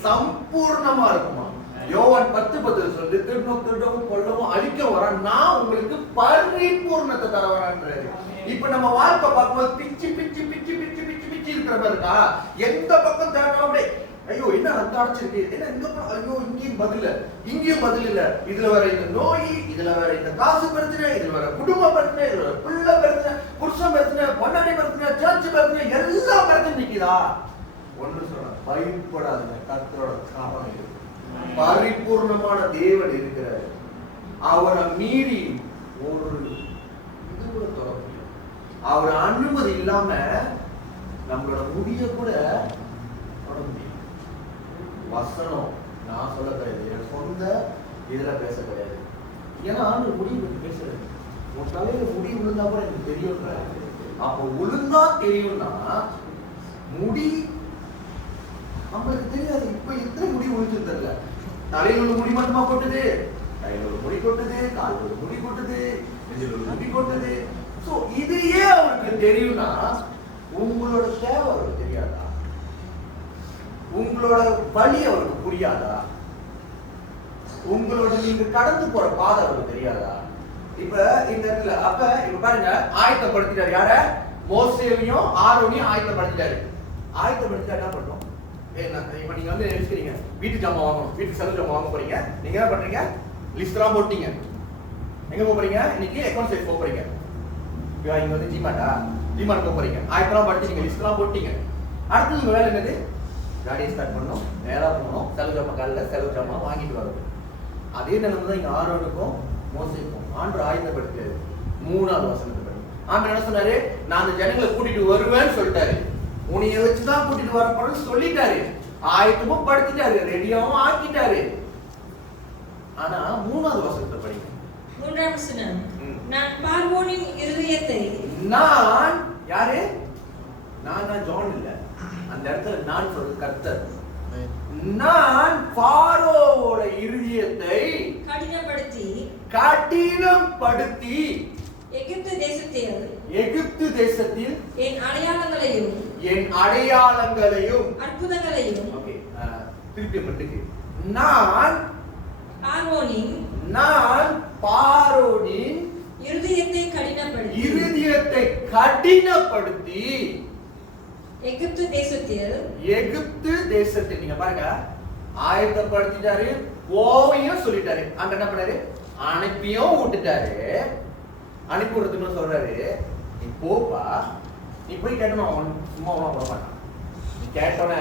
சம்பூர்ணமா இருக்குமா. யோவான் 10:10 சொல்லி, திருடவும் கொல்லவும் அழிக்க வர நான் உங்களுக்கு பரிபூர்ணத்தை தர வரேன்றாரு. இப்ப நம்ம வாழ்க்கை பார்க்கும்போது பிச்சு பிச்சு பிச்சு பிச்சு பிச்சு பிச்சு இருக்கிற மாதிரி இருக்கா? எந்த பக்கம் தேடாம ஐயோ என்ன ரத்தம் அடைச்சிருக்கு, என்ன இங்க ஐயோ இங்கேயும் பதில், இங்கேயும் பதில் இல்ல. இதுல வர இந்த நோய், இதுல வர இந்த காசு பிரச்சனை, இதுல வர குடும்ப பிரச்சனை, இதுல வர பிள்ளை பிரச்சனை, புருஷன் பிரச்சனை, பொன்னாடி பிரச்சனை, சர்ச் பிரச்சனை, எல்லா பிரச்சனை நிக்குதா? ஒன்று சொல்ற, பயப்படாதுங்க, கர்த்தரோட காரணம் இருக்கு. பரிபூர்ணமான தேவன் இருக்கிறார். அவரை மீறி ஒரு இது கூட தொட முடியும். அவர் அனுமதி இல்லாம நம்மளோட முடிய கூட தொட முடியும். வசனம் நான் சொல்ல கிடையாது, என் சொந்த இதுல பேச கிடையாது. ஏன்னா ஆண்டு முடிவு பற்றி பேசுறது, உன் தலையில முடி விழுந்தா கூட எனக்கு தெரியும். அப்போ விழுந்தா தெரியும்னா முடி நம்மளுக்கு தெரியாது. இப்ப எத்தனை முடி விழுந்து தெரியல. தலையில ஒரு முடி மட்டுமா கொட்டுது, கையில ஒரு முடி கொட்டுது, காலில் ஒரு முடி கொட்டுது, நெஞ்சில் ஒரு முடி கொட்டுது. சோ இதையே அவருக்கு தெரியும்னா உங்களோட தேவை அவருக்கு தெரியாதா? உங்களோட வழி அவருக்கு புரியாதா? உங்களோட நீங்க கடந்து போற பாதை அவருக்கு தெரியாதா? இப்ப இந்த இடத்துல இப்ப பாருங்க, ஆயத்தப்படுத்திட்டாரு. யார? மோசேவையும் ஆரோனையும் ஆயத்தப்படுத்திட்டாரு. ஆயத்தப்படுத்திட்டா என்ன பண்ணும்? இப்ப நீங்க வந்து நினைச்சுக்கிறீங்க, வீட்டு ஜாமான் வாங்கணும், வீட்டு செலவு ஜாமான் வாங்க போறீங்க. நீங்க என்ன பண்றீங்க? லிஸ்ட் எல்லாம் போட்டீங்க. எங்க போறீங்க? இன்னைக்கு அக்கௌண்ட் சைட் போறீங்க. இங்க வந்து டிமார்ட் போறீங்க. ஆயத்தெல்லாம் படிச்சு நீங்க லிஸ்ட் எல்லாம் போட்டீங்க. அடுத்து உங்க வேலை என்னது? காடியை ஸ்டார்ட் பண்ணணும், நேரா போகணும், செலவு ஜாமான் காலையில் செலவு ஜாமான் வாங்கிட்டு வரணும். அதே நிலைமை தான் இங்க ஆரோனுக்கும் மோசேக்கும் ஆண்டு ஆயத்தப்படுத்தாரு. 3வது வசனத்தை படி ஆண்டு என்ன சொன்னாரு? நான் அந்த ஜனங்களை கூட்டிட்டு வருவேன்னு சொல்லிட்டாரு. உன்னைய வச்சுதான் கூட்டிட்டு வர போறேன்னு சொல்லிட்டாரு. ஆயத்தமும் படுத்திட்டாரு, ரெடியாவும் ஆக்கிட்டாரு. ஆனா 3வது வசனத்தை படிங்க. 3ஆம் வசனம். நான் பார்வோனின் இருதயத்தை, நான் யாரு? நான் ஜான் இல்ல, அந்த இடத்துல நான் சொல்றது கர்த்தர். நான் பார்வோட இருதயத்தை கடினப்படுத்தி எகிப்து தேசத்தில் என் அடையாளங்களையும் அற்புதங்களையும், திருப்பி மட்டுக்கு, நான் பார்வோனின் இருதயத்தை கடினப்படுத்தி எகிப்து தேசத்தில் நீங்க பாருங்க, ஆயத்தப்படுத்திட்டாரு, போவையும் சொல்லிட்டாரு. அங்க என்ன பண்ணாரு? அனுப்பியும் விட்டுட்டாரு. அனுப்பி விடுறதுன்னு சொல்றாரு, நீ போப்பா, நீ போய் கேட்டணும், சும்மா போட மாட்டான். நீ கேட்டோன்னே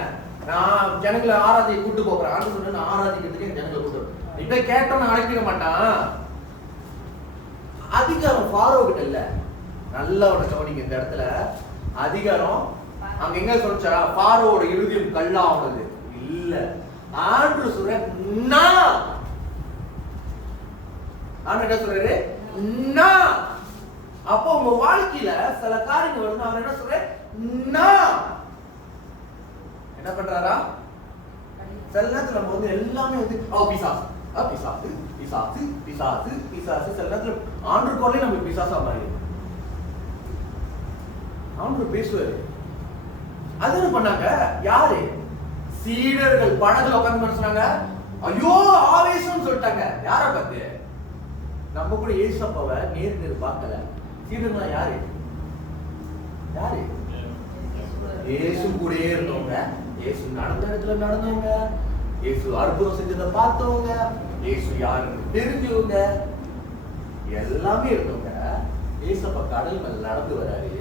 நான் ஜனங்களை ஆராதியை கூட்டு போறேன், ஆண்டு சொன்ன நான் ஆராதிக்கிறதுக்கு ஜனங்களை கூட்டு, நீ போய் கேட்டோன்னு அனுப்பிட மாட்டான். அதிகாரம் ஃபாரோ கிட்ட இல்ல. நல்லா உனக்கு கவனிங்க, இந்த இடத்துல அதிகாரம் அங்க எங்க சொல்லிச்சா? ஃபாரோவோட இருதயம் கல்லானது இல்ல. ஆண்டு சொல்ற ஆண்டு என்ன சொல்றாரு? அப்போ உங்க வாழ்க்கையில சில காரியங்கள் வருது, அவர் என்ன சொல்ற? என்ன பண்றாரா? சில நேரத்துல நம்ம வந்து எல்லாமே வந்து பிசாசு பிசாசு பிசாசு பிசாசு பிசாசு. சில நேரத்துல ஆண்டு கொள்ளே நம்ம பிசாசா மாறி ஆண்டு பேசுவாரு. அது என்ன பண்ணாங்க? யாரு? சீடர்கள் படகுல உட்கார்ந்து சொன்னாங்க, ஐயோ ஆவேசம் சொல்லிட்டாங்க. யார பார்த்து? நம்ம கூட ஏசப்பாவை நேர் பார்க்கல. சீடர்கள்லாம் யாரு? இயேசு கூடயே இருந்தவங்க, இயேசு நடந்த இடத்துல நடந்தவங்க, இயேசு அற்புதம் செஞ்சதை பார்த்தவங்க, இயேசு யாருன்னு தெரிஞ்சவங்க, எல்லாமே இருந்தவங்க. ஏசப்பா கடல் மேல நடந்து வராரு.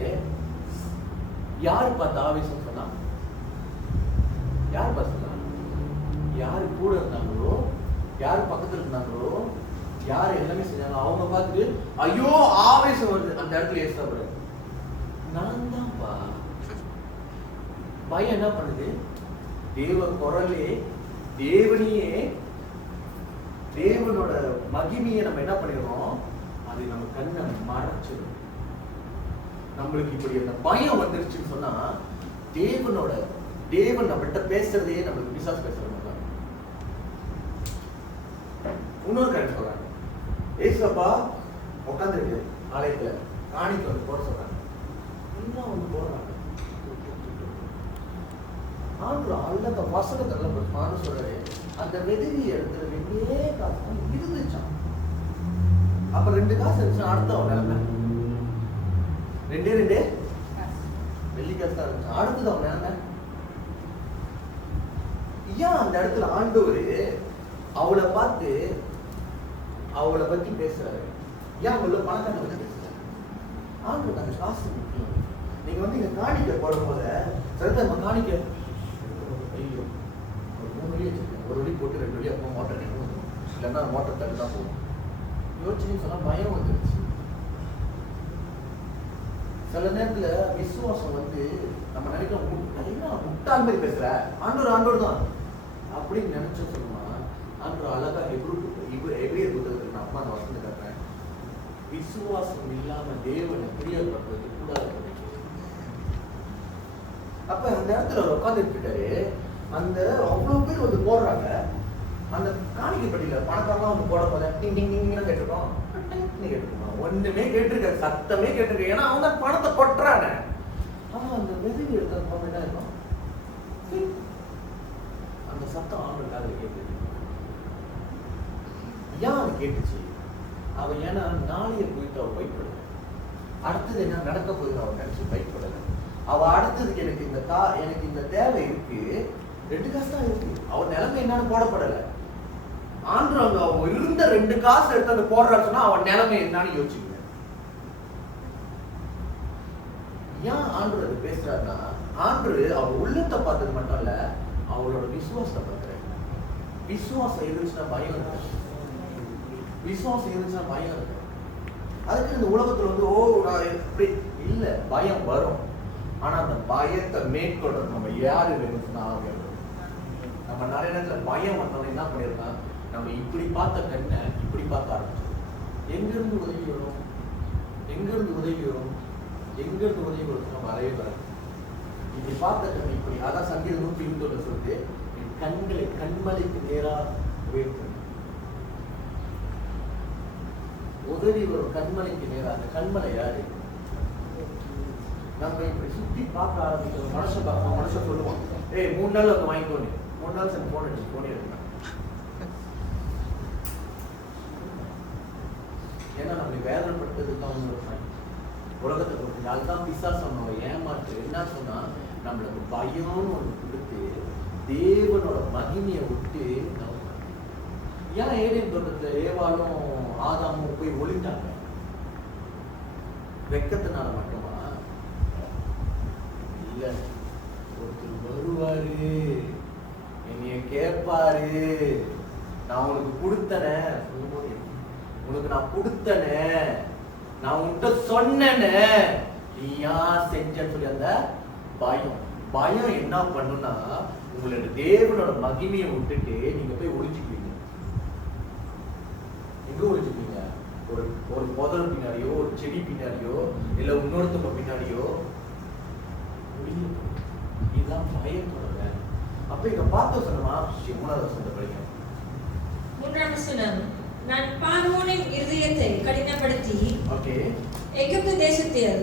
யாரு பார்த்து ஆவேசம் சொன்னா? யார் பார்த்து சொன்னா? யாரு கூட இருந்தாங்களோ, யாரு பக்கத்துல இருந்தாங்களோ, யாரு எல்லாமே செஞ்சாங்க, அவங்க பார்த்துட்டு ஐயோ ஆவேசம் வருது. அந்த இடத்துல ஏசப்பா நான் தான்ப்பா. பயம் என்ன பண்ணுது? தேவ குரலே, தேவனையே, தேவனோட மகிமையை நம்ம என்ன பண்ணிடுறோம்? அது நம்ம கண்ணை மறைச்சிடும். நம்மளுக்கு இப்படி அந்த பயம் வந்துருச்சுன்னு சொன்னா, தேவன் நம்மள்கிட்ட பேசுறதே நம்மளுக்கு பிசாசு பேசுற மாதிரி. இன்னொரு கரெக்ட் சொல்றாங்க, ஏசப்பா உட்காந்துருக்கு ஆலயத்துல, காணிக்கு வந்து போட சொல்றாங்க. இன்னும் வந்து போடுறாங்க. அந்த வசனத்தை சொல்றாரு, அந்த வெதிரி இடத்துல 2 காசு இருந்துச்சான். அப்ப 2 காசு இருந்துச்சு. அடுத்த நிலைமை 2 வெள்ளி காசு தான் இருந்துச்சு. அடுத்தது அவன் நிலைமை ஏன் அந்த இடத்துல ஆண்டவர் அவளை பார்த்து அவளை பத்தி பேசுறாரு? ஏன் அவங்கள பணக்காரனை பத்தி பேசுறாரு? ஆண்டவருக்கு அந்த காசு முக்கியம். நீங்க வந்து இங்க காணிக்க போடும் போது சிறந்த நம்ம காணிக்க ஐயோ 3 வழி வச்சிருக்கேன், 1 வழி போட்டு 2 வழியா போக மோட்டர் நிற்கும், இல்லைன்னா மோட்டர் தட்டு தான் போகும். யோசிச்சுன்னு சொன்னா பயம் வந்துருச்சு. சில நேரத்துல விசுவாசம் வந்து நம்ம நினைக்கிறோம், முட்டாள் மாதிரி பேசுற ஆண்டவர் தான் அப்படின்னு நினைச்சு சொல்லுமா? ஆண்டவர் அழகா எபிரேயர் புத்தகத்துக்கு நான் அம்மா வசந்த கட்டுறேன், விசுவாசம் இல்லாம தேவனை பிரியப்படுறது கூடாது. அப்ப அந்த இடத்துல அவர் உட்காந்துருக்கிட்டாரு. அந்த அவ்வளவு பேர் வந்து போடுறாங்க. அந்த காணிக்கப்பட்டியில பணக்காரலாம் வந்து போட போத டிங் டிங் டிங்னு கேட்டிருக்கோம், கேட்டிருக்கோம், ஒண்ணுமே கேட்டிருக்காரு, சத்தமே கேட்டிருக்காரு. ஏன்னா அவங்க பணத்தை கொட்டுறாங்க. ஆனா அந்த வெதுவி எடுத்த போது என்ன இருக்கும்? அந்த சத்தம் ஆண்டவருக்காக கேட்குது. ஏன் அது கேட்டுச்சு? அவன் ஏன்னா நாளைய குறித்து அவள் பயப்படல. அடுத்தது என்ன நடக்க போகுது அவன் நினைச்சு பயப்படல. அவ அடுத்ததுக்கு எனக்கு இந்த தேவை இருக்கு, 2 காசு தான் இருக்கு. அவன் நிலைமை என்னன்னு போடப்படல. ஆண்டு அவன் இருந்த 2 காசு எடுத்து அந்த போடுறான்னு சொன்னா அவன் நிலைமை என்னன்னு யோசிச்சுக்க. ஏன் ஆண்டு அது பேசுறாருன்னா, ஆண்டு அவன் உள்ளத்தை பார்த்தது மட்டும் இல்ல, அவளோட விசுவாசத்தை பார்க்கிறேன். விசுவாசம் இருந்துச்சுன்னா பயம் இருக்கு. விசுவாசம் இருந்துச்சுன்னா பயம் இருக்கு. அதுக்கு இந்த உலகத்துல வந்து எப்படி இல்ல, பயம் வரும். ஆனா அந்த பயத்தை மேற்கொள்றது நம்ம யாரு இருந்துச்சுன்னா நம்ம நிறைய நேரத்துல பயம் வந்தோம்னா என்ன பண்ணிருக்கோம், நம்ம இப்படி பார்த்த கண்ணை இப்படி பார்க்க ஆரம்பிச்சோம். எங்கிருந்து உதவி வரும், எங்கிருந்து உதவி வரும், எங்கிருந்து உதவி வரும், நம்ம வரவே வராது. இப்படி பார்த்த கண்ணை இப்படி, அதான் சங்கீதம் 121 சொல்லுது, கண்களை கண்மலைக்கு நேரா உயர்த்தும். உதவி வரும் கண்மலைக்கு நேரா. அந்த கண்மலை யாரு? நம்ம இப்படி சுத்தி பார்க்க ஆரம்பிக்கிறோம். மனுஷன் பார்ப்போம், மனுஷன் சொல்லுவோம், 3 நாள் வந்து வாங்கிக்கோங்க, 3 நாள் சரி போன் அடிச்சு போனே எடுக்கலாம். ஏன்னா நம்ம வேதனைப்பட்டதுக்கு அவங்க உலகத்தை கொடுத்து, அதுதான் பிசாசு நம்ம ஏமாற்று. என்ன சொன்னா, நம்மளுக்கு பயம்னு ஒண்ணு கொடுத்து தேவனோட மகிமையை விட்டு நம்ம ஏன் ஏதேன் தோட்டத்துல ஏவாளும் ஆதாமும் போய் ஒளிட்டாங்க? வெக்கத்தினால மட்டுமா? இல்ல, ஒருத்தர் வருவாரு, என்னைய கேட்பாரு, நான் உனக்கு கொடுத்தனே, உனக்கு நான் கொடுத்தனே, நான் உன்கிட்ட சொன்னேன்னு நீ யார் செஞ்சன்னு சொல்லி அந்த பயம் என்ன பண்ணுனா, உங்களோட தேவனோட மகிமையை விட்டுட்டு நீங்க போய் ஒளிச்சுக்குவீங்க. எங்க ஒளிச்சுக்குவீங்க? ஒரு முதல் பின்னாடியோ, ஒரு செடி பின்னாடியோ, இல்ல இன்னொருத்தவங்க பின்னாடியோ. இதுதான் பயத்தோட வேலை. அப்ப இங்க பார்த்து சொன்னமா 3ஆவது வசனத்தை படிக்கணும். 3ஆம் வசனம், நான் பார்வோனின் இருதயத்தை கடினப்படுத்தி எகிப்து தேசத்தில்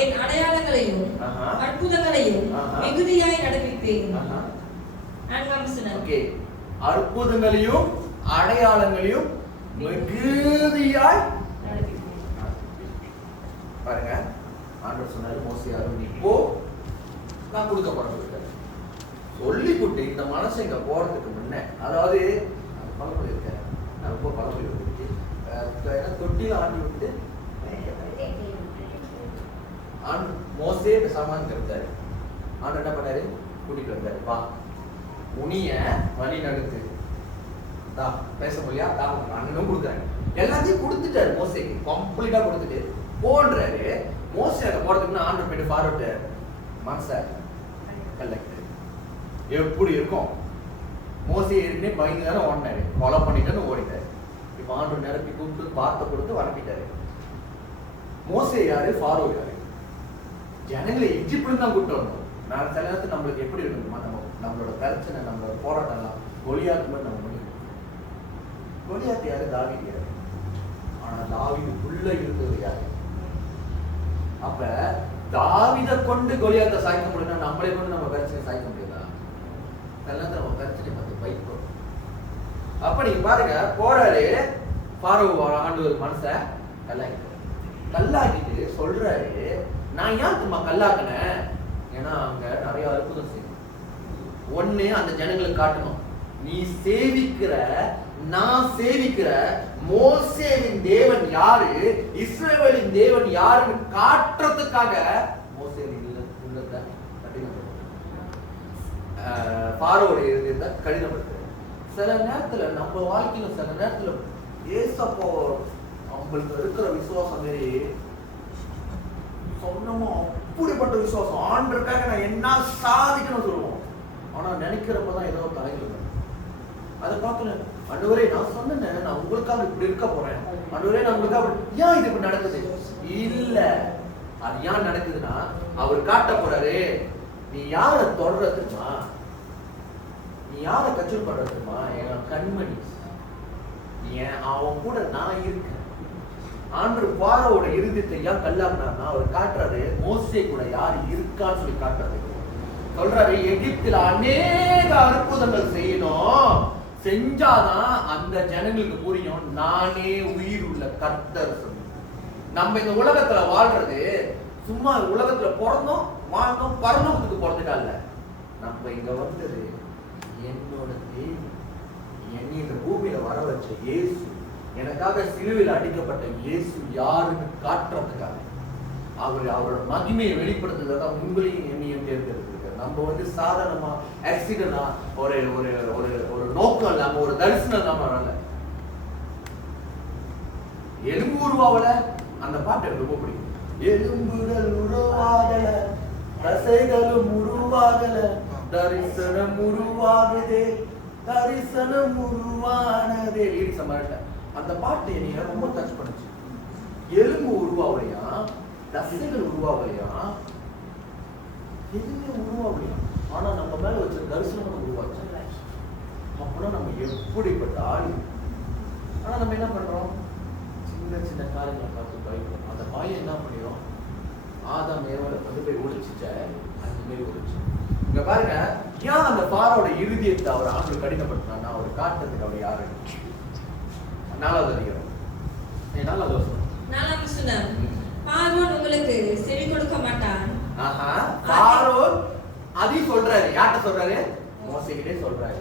என் அடையாளங்களையும் அற்புதங்களையும் மிகுதியாய் நடப்பிப்பேன். 4ஆம் வசனம், அற்புதங்களையும் அடையாளங்களையும் மிகுதியாய் நடப்பிப்பேன். பாருங்க, ஆண்டவர் சொன்னாரு மோசேயாரு, நீ போ, நான் கொடுக்க போறேன் சொல்லி கொடுத்து இந்த மனசை இங்க போறதுக்கு முன்ன, அதாவது பழமொழி இருக்க, நான் ரொம்ப பழமொழி வந்துருக்கு, தொட்டில ஆண்டி விட்டு மோசே சாமான் இருந்தாரு. ஆண்டு என்ன பண்ணாரு, கூட்டிட்டு வந்தாரு, வா முனிய வழி நடத்து, பேச முடியா, அண்ணனும் கொடுக்குறாங்க, எல்லாத்தையும் கொடுத்துட்டாரு. மோசேக்கு கம்ப்ளீட்டா கொடுத்துட்டு போன்றாரு. மோசே அங்க போறதுக்குன்னு ஆண்டு போயிட்டு ஃபார்வர்டு மனச கலெக்டர் எப்படி இருக்கும்? மோசே ஏற்கனவே பயந்து தானே ஓடினாரு, கொலை பண்ணிட்டான்னு ஓடிட்டாரு. இப்ப ஆண்டு நிரப்பி கூப்பிட்டு பார்த்த கொடுத்து வரப்பிட்டாரு. மோசே யாரு, ஃபாரோ யாரு? ஜனங்களை எஜிப்ட்ல தான் கூப்பிட்டு வரணும். நான் சில நேரத்தில் நம்மளுக்கு எப்படி இருக்கணுமா, நம்மளோட பிரச்சனை, நம்மளோட போராட்டம் எல்லாம் கொலியாத்து மாதிரி நம்ம முடியும். கொலியாத்து யாரு? தாவீது யாரு? ஆனா தாவீதுக்குள்ள இருந்தது யாரு? அப்ப தாவீதை கொண்டு கொலியாத்தை சாய்க்க முடியும்னா நம்மளே கொண்டு நம்ம பிரச்சனை சாய்க்க முடியுதா? அதெல்லாம் நம்ம பிரச்சனை பார்த்து பயப்படும். அப்ப நீங்க பாருங்க, போறாரு ஃபாரோ ஆண்டு ஒரு மனசை கல்லாக்கிட்டு சொல்றாரு, நான் ஏன் திரும்ப கல்லாக்கினேன்? ஏன்னா அங்க நிறைய அற்புதம் செய்யணும். ஒண்ணு அந்த ஜனங்களுக்கு காட்டணும், நீ சேவிக்கிற, நான் சேவிக்கிற மோசேவின் தேவன் யாரு, இஸ்ரவேலின் தேவன் யாருன்னு காட்டுறதுக்காக மோசேவின் உள்ளத்தை ஃபாரோவுடைய இருந்ததை கடினப்படுத்துற. சில நேரத்துல நம்ம வாழ்க்கையில சில நேரத்துல ஏசப்போ அவங்களுக்கு இருக்கிற விசுவாசம் மாரி சொன்னமோ அப்படிப்பட்ட விசுவாசம், ஆண்டருக்காக நான் என்ன சாதிக்கணும் சொல்லுவோம். ஆனா நினைக்கிறப்பதான் ஏதோ தலைகள் அதை பார்க்கல. ஆண்டவரே நான் சொன்னேன், நான் உங்களுக்காக இப்படி இருக்க போறேன், ஆண்டவரே நான் உங்களுக்காக, ஏன் இது இப்படி நடக்குது? இல்ல, அது ஏன் நடக்குதுன்னா அவர் காட்ட போறாரு, நீ யாரை தொடர்றதுமா, நீ யாரை கச்சல் பண்றதுமா, என் கண்மணி, அவன் கூட நான் இருக்கேன். ஆண்டு பாரோட இருதயத்தை ஏன் கல்லாக்குனா அவர் காட்டுறாரு, மோசே கூட யாரு இருக்கான்னு சொல்லி காட்டுறாரு. சொல்றாரு, எகிப்தில் அநேக அற்புதங்கள் செய்யணும், செஞ்சாதான் அந்த ஜனங்களுக்கு புரியும் நானே உயிர் உள்ள கர்த்தர் சொல்லி. நம்ம இந்த உலகத்துல வாழ்றது சும்மா உலகத்துல பிறந்தோம் வாழ்ந்தோம் பரலோகத்துக்கு பிறந்துட்டா இல்ல. நம்ம இங்க வந்தது என்னோட தேவன், என்னை இந்த பூமியில வர வச்ச இயேசு, எனக்காக சிலுவையில் அடிக்கப்பட்ட இயேசு யாருன்னு காட்டுறதுக்காக, அவரோட மகிமையை வெளிப்படுத்துறதுக்காக உங்களையும் என்னையும் தேர்ந்தெடுத்திருக்காரு. நம்ம வந்து சாதாரணமா ஆக்சிடென்டா ஒரு ஒரு ஒரு ஒரு நோக்கம் இல்லாம ஒரு தரிசனம் இல்லாம வரல. எலும்பு உருவாவல அந்த பாட்டு எனக்கு ரொம்ப பிடிக்கும். எலும்புகள் உருவாகல, தசைகளும் உருவாகல, தரிசனம் உருவாகுதே, தரிசனம் உருவானதே. அந்த பாட்டு என்னைய ரொம்ப டச் பண்ணுச்சு. எலும்பு உருவாவலையா, தசைகள் உருவாவலையா, எதுவுமே உருவாவலையா, ஆனா நம்ம மேல வச்ச தரிசனம் உருவாச்சு. அப்படின்னா நம்ம எப்படிப்பட்ட ஆளு. ஆனா நம்ம என்ன பண்றோம், சின்ன சின்ன காரியங்களை பார்த்து பயப்படும். அந்த பயம் என்ன பண்ணிடும், ஆதாம் ஏவாளை கொண்டு போய் ஒழிச்சுச்ச, அந்த மாதிரி ஒழிச்சு. இங்க பாருங்க, ஏன் அந்த பாரோட இறுதியத்தை அவர் ஆண்டு கடினப்படுத்தினா, அவர் காட்டுறதுக்கு அவர் யாரு? 4வது அதிகாரம் 4வது வசனம். 4ஆம் வசனம். பார்வோன் உங்களுக்கு செவி கொடுக்க மாட்டான். பார்வோன் அதையும் சொல்றாரு. யார்கிட்ட சொல்றாரு? மோசேக்கிட்டே சொல்றாரு.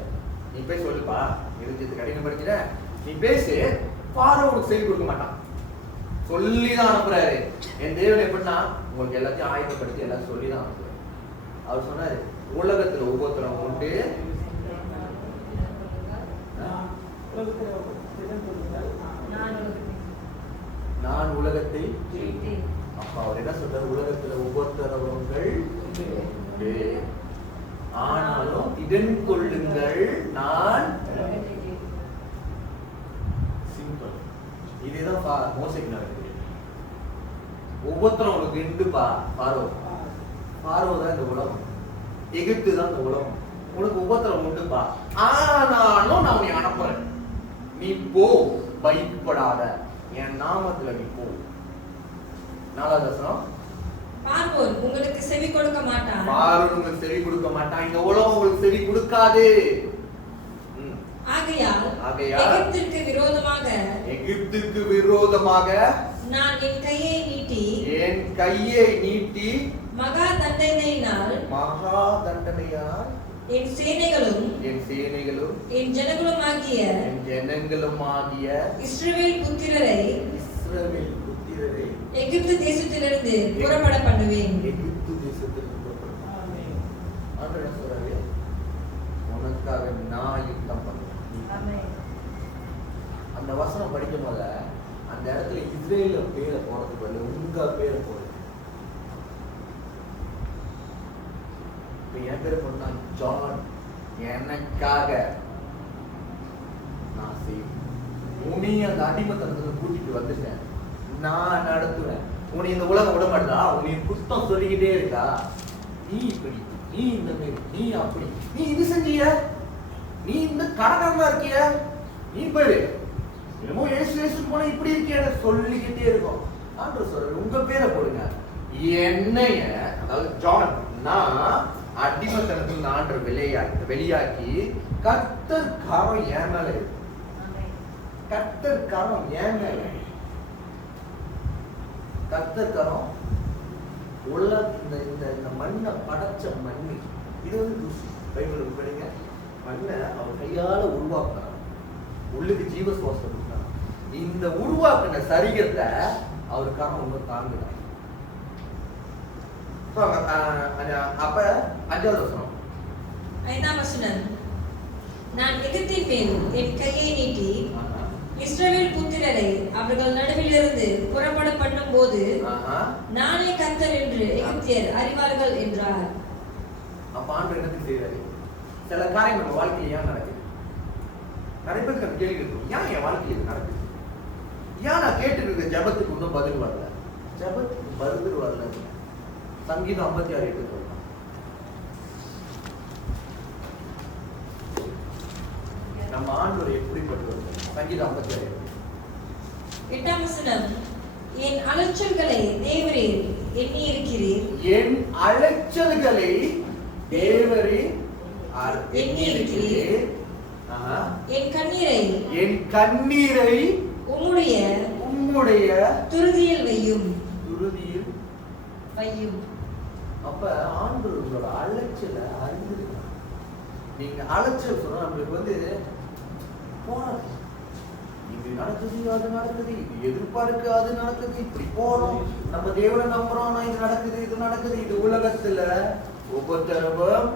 நீ போய் சொல்லுப்பா, இறுதியத்தை கடினப்படுத்திட, நீ பேசு, பார்வோனுக்கு செவி கொடுக்க மாட்டான் சொல்லிதான் அனுப்புறாரு. என் தேவன் எப்படின்னா உங்களுக்கு எல்லாத்தையும் ஆயத்தப்படுத்தி எல்லாம் சொல்லிதான் அனுப்புறாரு. அவர் சொன்னாரு, உலகத்துல உபத்திரம் உண்டு, நான் உலகத்தை. அப்ப அவர் என்ன சொல்றாரு, உலகத்துல உபத்திரவங்கள் உண்டு, ஆனாலும் இதன் கொள்ளுங்கள், நான் சிம்பிள். இதுதான் மோசைக்கு நடக்குது. உபத்திரம் உங்களுக்கு உண்டுப்பா. பார்வோ தான் இந்த உலகம், எகிப்து தான் இந்த உலகம். உனக்கு உபத்திரம் உண்டுப்பா, ஆனாலும் நான் உன்னை அனுப்புறேன், நீ போ, பயப்படாத, என் நாமத்துல நீ போ. 4வது வசனம். பார்வோன் உங்களுக்கு செவி கொடுக்க மாட்டான். பார்வோன் உங்களுக்கு செவி கொடுக்க மாட்டான். இந்த உலகம் உங்களுக்கு செவி கொடுக்காது. ஆகையால் எகிப்திற்கு விரோதமாக நான் என் கையை நீட்டி மகா தண்டனையினால் என் சேனைகளும் என் ஜனங்களும் ஆகிய இஸ்ரவேல் புத்திரரை எகிப்து தேசத்திலிருந்து புறப்பட பண்ணுவேன். உனக்காக நான் யுத்தம் பண்ணுவேன். அந்த வசனம் படிக்கும் போது அந்த இடத்துல இஸ்ரேல பேரை போறதுக்கு பதில் உங்க பேரை போடுது. என் பேரை போனா ஜான், எனக்காக நான் செய்வேன். உனி அந்த அடிமத்தனத்துல கூட்டிட்டு வந்துட்டேன், நான் நடத்துவேன். உன்னை இந்த உலகம் விட மாட்டா, உன்னை குத்தம் சொல்லிக்கிட்டே இருக்கா, நீ இப்படி, நீ இந்த மாதிரி, நீ அப்படி, நீ இது செஞ்சிய, நீ இந்த கடனா இருக்கிய, நீ போயிரு, என்னமோ ஏசு போன இப்படி இருக்கிய சொல்லிக்கிட்டே இருக்கும். ஆண்டவர் சொல்ற உங்க பேரை போடுங்க. என்னைய, அதாவது ஜான், நான் அடிமத்தனத்தில் ஆண்டவர் வெளியாக்கி கர்த்தர் காரம் என் மேல இருக்கு. கர்த்தர் காரம் என் மேல, கர்த்தர் காரம் உள்ள இந்த மண்ணை படைச்ச மண்ணு. இது வந்து பைபிள் படிங்க. மண்ணை அவர் கையால உருவாக்குறார், உள்ளுக்கு ஜீவ சுவாசம் கொடுத்தார். இந்த உருவாக்குன சரீரத்தை அவருக்காக ஒன்று தாங்குறார். அப்ப 5வது வசனம். 5ஆம் வசனம். நான் எகிப்தின் மேல் என் கையை நீட்டி இஸ்ரவேல் புத்திரரை அவர்கள் நடுவிலிருந்து புறப்பட பண்ணும் போது நானே கர்த்தர் என்று எகிப்தியர் அறிவார்கள் என்றார். அப்ப ஆண்டவர் என்ன செய்யறாரு? சில காரியங்கள் நம்ம வாழ்க்கையில ஏன் நடக்குது? நிறைய பேருக்கு அந்த கேள்வி இருக்கும், ஏன் என் வாழ்க்கையில் நடக்குது? ஏன் நான் கேட்டு இருக்க ஜபத்துக்கு ஒன்றும் பதில் வரல? ஜபத்துக்கு பதில் வரல. சங்கீதம் 56:8 சொல்லலாம். நம்ம ஆண்டவர் எப்படிப்பட்டவர்? சங்கீதம் 56:8 வசனம். என் அலைச்சல்களை தேவரீர் எண்ணி இருக்கிறீர். என் அலைச்சல்களை தேவரீர் எண்ணி இருக்கிறீர். என் கண்ணீரை உம்முடைய துருதியில் வையும். அப்ப ஆண்டவர் உங்களோட அலைச்சலை அறிந்திருக்காங்க. நீங்க அலைச்சல் சொன்னா நம்மளுக்கு போராட்டம், இது நடக்குது அது நடக்குது, இது எதிர்பார்க்கு அது நடக்குது, இப்படி போறோம், நம்ம தேவனை நம்புறோம், இது நடக்குது. இது உலகத்துல உபத்திரவம்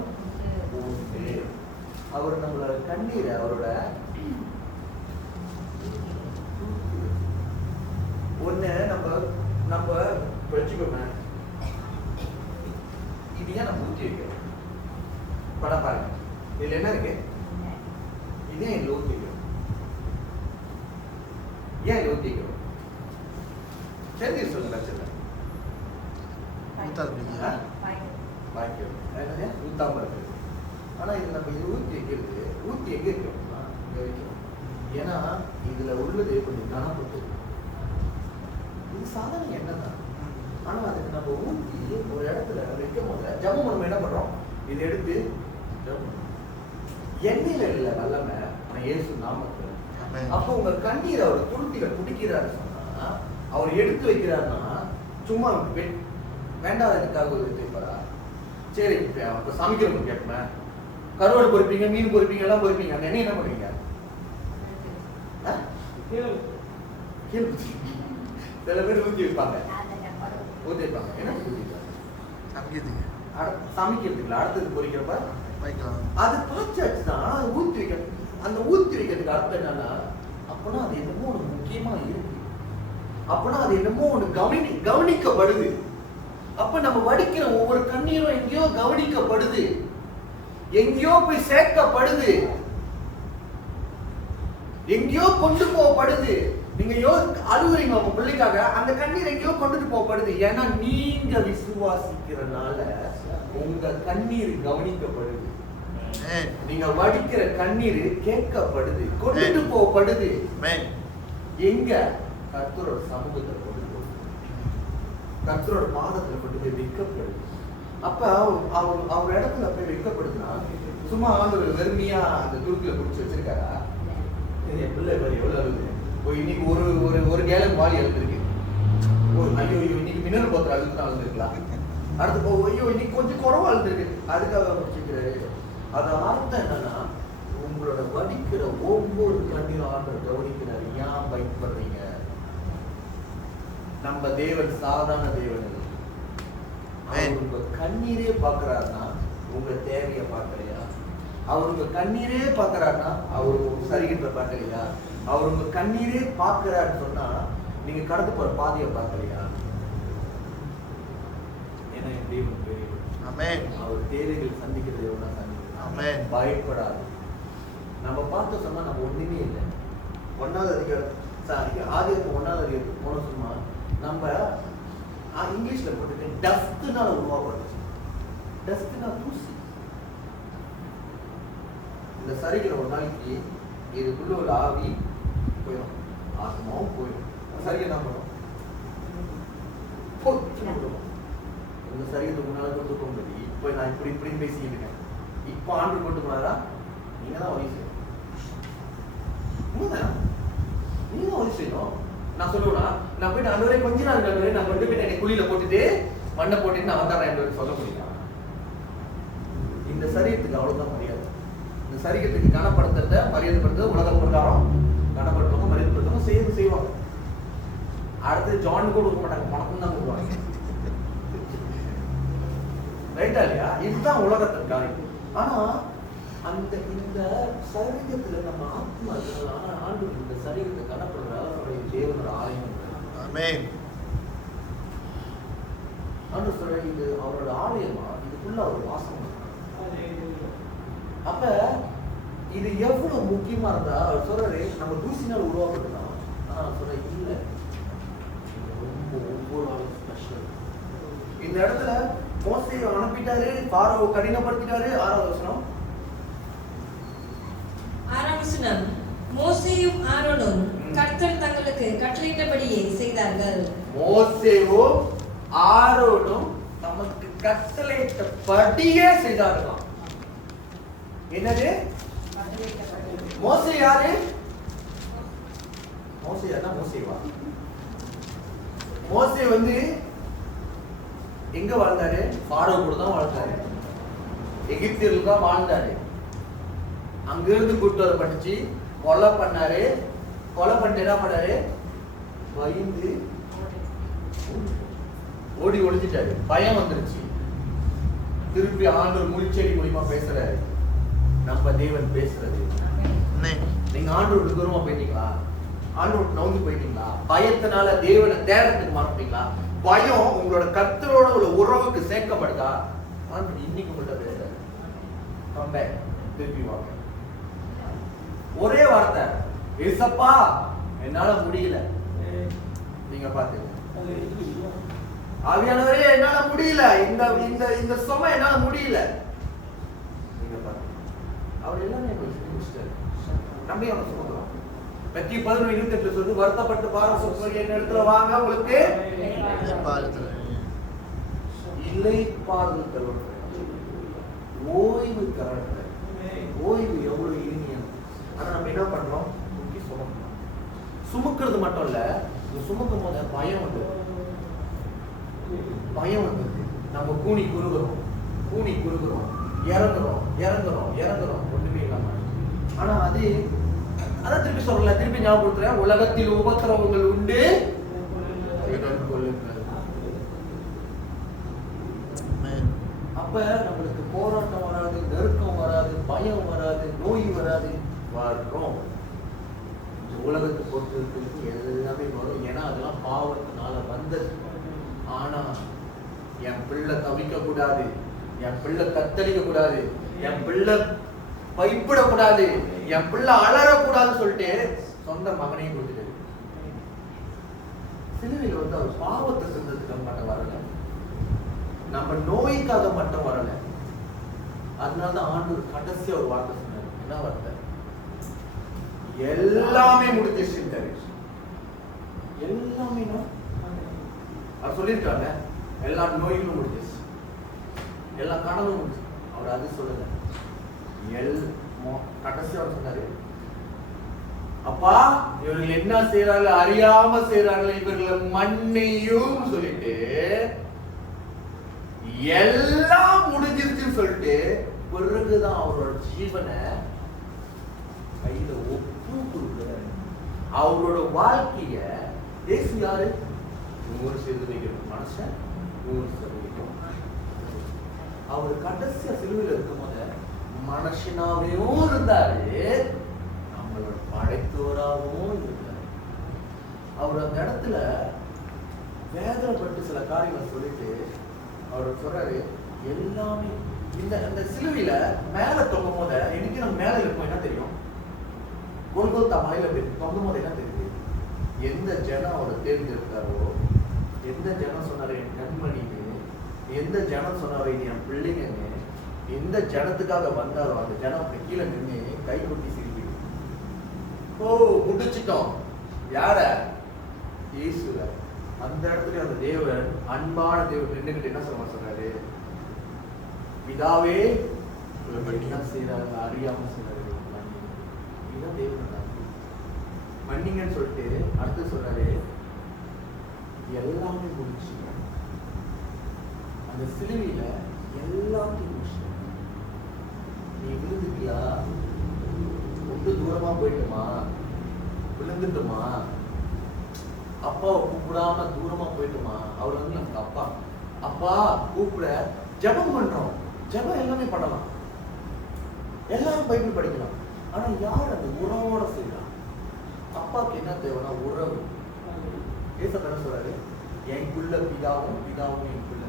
உண்டு. அவர் நம்மளோட கண்ணீரை அவரோட ஒண்ணு நம்ம வச்சுக்கோங்க. இது ஏன் நம்ம ஊற்றி வைக்கிறோம்? படம் பாருங்க, இதுல என்ன இருக்கு? இதே எங்களை ஊற்றி வைக்கிறோம். ஏன் இதை ஊற்றி வைக்கிறோம்? தெரிஞ்சு சொல்லுங்க. ஊத்தாம இருக்குது. ஆனா இது நம்ம இது ஊற்றி வைக்கிறது, ஊற்றி எங்க வைக்கிறோம்னா இங்க வைக்கிறோம். ஏன்னா இதுல உள்ளது கொஞ்சம் கனப்பட்டு, இது சாதாரண எண்ணெய் தான். ஆனா அதுக்கு நம்ம ஊற்றி ஒரு இடத்துல வைக்கும் போது ஜபம் நம்ம என்ன பண்றோம்? இதை எடுத்து எண்ணெயில இல்ல வல்லமை, ஆனா இயேசு நாமத்துல. அப்போ உங்க கண்ணீர் அவர் துருத்திகள் குடிக்கிறாரு சொன்னா, அவர் எடுத்து வைக்கிறாருன்னா சும்மா வேண்டாததுக்காக வைப்பாரா? சரி, இப்ப சமைக்கிறவங்க கேட்பேன், கருவாடு பொறிப்பீங்க, மீன் பொறிப்பீங்க, எல்லாம் பொறிப்பீங்க, அந்த எண்ணெய் என்ன பண்ணுவீங்க? சில பேர் ஊற்றி வைப்பாங்க. என்ன சமைக்கிறதுக்குல அடுத்தது பொறிக்கிறப்ப அது பாய்ச்சாச்சுதான் ஊற்றி வைக்க. அந்த ஊற்றி வைக்கிறதுக்கு அர்த்தம் என்னன்னா, அப்பனா அது என்னமோ ஒண்ணு முக்கியமா இருக்கு, அப்பனா அது என்னமோ ஒண்ணு கவனிக்கப்படுது. அப்ப நம்ம வடிக்கிற ஒவ்வொரு கண்ணீரும் எங்கேயோ கவனிக்கப்படுது, எங்கேயோ போய் சேர்க்கப்படுது, எங்கேயோ கொண்டு போகப்படுது. நீங்க அழுகுறீங்க உங்க பிள்ளைக்காக, அந்த கண்ணீர் எங்கேயோ கொண்டுட்டு போகப்படுது. ஏன்னா நீங்க விசுவாசிக்கிறதுனால உங்க கண்ணீர் கவனிக்கப்படுது. நீங்க வடிக்கிற கண்ணீர் கேட்கப்படுது, கொண்டுட்டு போகப்படுது. எங்க? கர்த்தரோட சமூகத்தை கொண்டு போகுது, கர்த்தரோட பாதத்துல கொண்டு போய் வைக்கப்படுது. அப்ப அவர் இடத்துல போய் வைக்கப்படுதுன்னா சும்மா ஆண்டவர் வெறுமையா அந்த துருக்கில குடிச்சு வச்சிருக்காரா? என் பிள்ளை பாரு எவ்வளவு அழுது. இன்னைக்கு ஒரு கேலன் வாலி அழுதுருக்கு. ஐயோ இன்னைக்கு மினரல் பாத்திரம் அழுதுதான் அழுதுருக்கலாம். அடுத்து ஐயோ இன்னைக்கு கொஞ்சம் குறவா அழுதுருக்கு, அதுக்காக முடிச்சுக்கிறாரு. அது அர்த்தம் என்னன்னா, உங்களோட வடிக்கிற ஒவ்வொரு கண்ணீரும் ஆண்டவர் கவனிக்கிறாரு. ஏன் பயப்படுறீங்க? நம்ம தேவன் சாதாரண தேவன். உங்க கண்ணீரே பாக்குறாருன்னா உங்க தேவையை பார்க்கலையா? அவர் உங்க கண்ணீரே பாக்குறாருன்னா அவர் சரிகிட்ட பார்க்கலையா? அவர் உங்க கண்ணீரே பார்க்கிறான்னு சொன்னா நீங்க கடந்து போற பாதையை பார்க்கலையா? ஏன்னா என் தேவன் தெரியும். அவர் தேவைகள் சந்திக்கிறது எவ்வளவு சந்திக்கிறது. பயப்படாது. நம்ம பார்த்து சொன்னா நம்ம ஒண்ணுமே இல்லை. 1வது அதிகாரம் ஆதியாகமம் 1வது அதிகாரத்துக்கு போன சும்மா நம்ம இங்கிலீஷ்ல போட்டுட்டு டஸ்ட்னால உருவாக்கப்படுச்சு. டஸ்ட்னா தூசி. இந்த சரிகிற ஒரு நாளைக்கு இதுக்குள்ள ஒரு ஆவி போயிடும், ஆத்மாவும் போயிடும். சரிகை என்ன பண்ணும்? இந்த சரீரத்துக்கு முன்னால கொண்டு போகும்போது இப்போ நான் இப்படி பேசிக்கிட்டு இருக்கேன். இப்போ ஆண்டு கொண்டு போனாரா? நீங்க தான் உதவி செய்யணும். நீங்க தான் உதவி செய்யணும். நான் சொல்லுவேன்னா, நான் போயிட்டு அன்றுவரை கொஞ்ச நாள் நான் கொண்டு போயிட்டு என்னை குழியில போட்டுட்டு மண்ணை போட்டுட்டு நான் வந்தாரேன் என்று சொல்ல முடியும். இந்த சரீரத்துக்கு அவ்வளவுதான் மரியாதை. இந்த சரீரத்துக்கு கனப்படுத்த மரியாதைப்படுத்த உலக பிரகாரம் கனப்படுத்தவும் மரியாதைப்படுத்தவும் செய்வாங்க. அடுத்து ஜான் கூட கொடுக்க மாட்டாங்க, பணக்கும் தான் கொடுப்பாங்க. ரைட்டா இல்லையா? இதுதான் உலகத்தின் காரியம். ஆனா அந்த இந்த சரீரத்துல நம்ம ஆத்மா ஆண்டு இந்த சரீரத்தை கனப்படுற அவருடைய தேவனோட ஆலயம். ஆண்டு சொல்ற இது அவரோட ஆலயமா, இதுக்குள்ள அவர் வாசம். அப்ப இது எவ்வளவு முக்கியமா இருந்தா அவர் சொல்றாரு, நம்ம தூசினால் உருவாக்கணும். ஆனா சொல்ற இல்ல, ரொம்ப ஒவ்வொரு ஆளும் ஸ்பெஷல். இந்த இடத்துல மோசேயை அனுப்பிட்டாரு, பார்வோவை கடினப்படுத்திட்டாரு. 6வது வசனம். 6ஆம் வசனம். மோசேயும் ஆரோனும் கர்த்தர் தங்களுக்கு கட்டளையிட்டபடியே செய்தார்கள். மோசேயும் ஆரோனும் தமக்கு கட்டளையிட்டபடியே செய்தார்களாம். என்னது? மோசே யாரு? மோசே யாருன்னா மோசேவா? மோசே வந்து எங்க வாழ்ந்தாரு? ஃபாரோ கூட தான் வாழ்ந்தாரு. எகிப்தியர்கள் தான் வாழ்ந்தாரு. அங்கிருந்து கூட்டு வரப்பட்டுச்சு, கொலை பண்ணாரு. கொலை பண்ணிட்டு என்ன பண்ணாரு? பயந்து ஓடி ஒளிஞ்சிட்டாரு. பயம் வந்துருச்சு. திருப்பி ஆண்டவர் முள்செடி மூலியமா பேசுறாரு. நம்ம தேவன் பேசுறது. நீங்க ஆண்டவருக்கு தூரமா போயிட்டீங்களா? ஆண்டவருக்கு நவுந்து போயிட்டீங்களா? பயத்தினால தேவனை தேடத்துக்கு மாட்டீங்களா? பயம் உங்களோட கர்த்தரோட உள்ள உறவுக்கு சேர்க்கப்படுதா? ஆண்டவர் இன்னைக்கு உங்கள்ட்ட பேசுறாரு. கம் பேக், திருப்பி வாங்க. ஒரே வார்த்தை, ஏசப்பா என்னால முடியல. நீங்க பாத்தீங்க, ஆவியானவரே என்னால முடியல, இந்த இந்த இந்த சுமை என்னால முடியல. நீங்க பாத்தீங்க, அவர் எல்லாமே முடிச்சிட்டாரு. நம்பி அவனை சுமக்கலாம். மத்திய 11:28 சொல்லி வருத்தப்பட்டு பாரம் சுமக்கிறவர்கள் என் இடத்துல வாங்க, உங்களுக்கு இளைப்பாறுதல் தருவார். ஓய்வு தருவார். ஓய்வு எவ்வளவு இனிமையானது. ஆனா நம்ம என்ன பண்றோம்? தூக்கி சுமக்கிறோம். சுமக்கிறது மட்டும் இல்ல, சுமக்கும் போது பயம் வந்து நம்ம கூனி குறுகிறோம், இறங்குறோம் ஒண்ணுமே இல்லாம. ஆனா அது அதான் திருப்பி சொல்லல, திருப்பி ஞாபகப்படுத்துறேன். உலகத்தில் உபத்திரவங்கள் உண்டு, அப்ப நம்மளுக்கு போராட்டம் வராது, நெருக்கம் வராது, பயம் வராது, நோய் வராது. வரும். உலகத்தை பொறுத்தவரைக்கும் எல்லாமே வரும். ஏன்னா அதெல்லாம் பாவத்தினால வந்தது. ஆனா என் பிள்ளை தவிக்க கூடாது, என் பிள்ளை தத்தளிக்க கூடாது, என் பிள்ளை பயப்படக்கூடாது, என் பிள்ளை அலறக்கூடாதுன்னு சொல்லிட்டு சொந்த மகனையும் கொடுத்துட்டாரு. சிலுவையில் வந்து அவர் பாவத்தை செஞ்சதுக்காக மட்டும் வரல, நம்ம நோய்க்காக மட்டும் வரல. அதனாலதான் ஆண்டவர் கடைசி ஒரு வார்த்தை சொன்னார். என்ன வார்த்தை? எல்லாமே முடிஞ்சிருச்சு. எல்லாமே அவர் சொல்லியிருக்காங்க, எல்லா நோய்களும் முடிஞ்சிருச்சு, எல்லா கனவும் முடிஞ்சு. அவர் அது சொல்லல. கடைசி அவர் சொன்னாரு, அப்பா இவர்கள் என்ன செய்யறாங்க அறியாம செய்யறாங்க, இவர்களை மன்னியும் சொல்லிட்டு எல்லாம் முடிஞ்சிருச்சுன்னு சொல்லிட்டு பிறகுதான் அவரோட ஜீவனை கையில ஒப்பு கொடுக்கிறார். அவரோட வாழ்க்கைய இயேசு யாரு? 100% மனுஷன், 100%. அவர் கடைசியா சிலுவையில் இருக்கும் போது மனுஷனாகவும் இருந்தாரு, நம்மளோட படைத்தோராகவும் இருந்தாரு. அவர் அந்த இடத்துல வேதனைப்பட்டு சில காரியங்களை சொல்லிட்டு அவர் சொல்றாரு, எல்லாமே இந்த அந்த சிலுவையில மேல தொங்கும் போது எனக்கு நம்ம மேல இருக்கும் என்ன தெரியும்? கோல்கோத்தா மலையில தொங்கும் போது என்ன தெரியுது? எந்த ஜனம் அவரை தேர்ந்தெடுத்தாரோ, எந்த ஜனம் சொன்னாரு என் கண்மணின்னு, எந்த ஜனம் சொன்னாரோ இது என் பிள்ளைங்கன்னு, எந்த ஜனத்துக்காக வந்தாரோ அந்த ஜனம் அப்படி கீழே நின்று கை கொட்டி சிரிக்குது. ஓ முடிச்சிட்டோம். யார? இயேசுவ. அந்த இடத்துல அந்த தேவன், அன்பான தேவன் நின்றுகிட்டு என்ன சொல்றாரு? பிதாவே என்ன செய்யறாங்க அறியாம செய்யறாரு, இதுதான் தேவன் மன்னிங்கன்னு சொல்லிட்டு அடுத்து சொல்றாரு, எல்லாமே முடிச்சு. அந்த சிலுவையில எல்லாத்தையும் முடிச்சு. நீ விழுந்துட்டியா? ரொம்ப தூரமா போயிட்டுமா? விழுந்துட்டுமா? அப்பாவை கூப்பிடாம தூரமா போயிட்டுமா? அவர் வந்து நமக்கு அப்பா. அப்பா கூப்பிட ஜெபம் பண்றோம். ஜெபம் எல்லாமே பண்ணலாம், எல்லாரும் பைபிள் படிக்கலாம். ஆனா யார் அந்த உறவோட செய்யலாம்? அப்பாவுக்கு என்ன தேவைன்னா உறவு. ஏசப்பா என்ன சொல்றாரு? எனக்குள்ள பிதாவும் பிதாவும் எனக்குள்ள,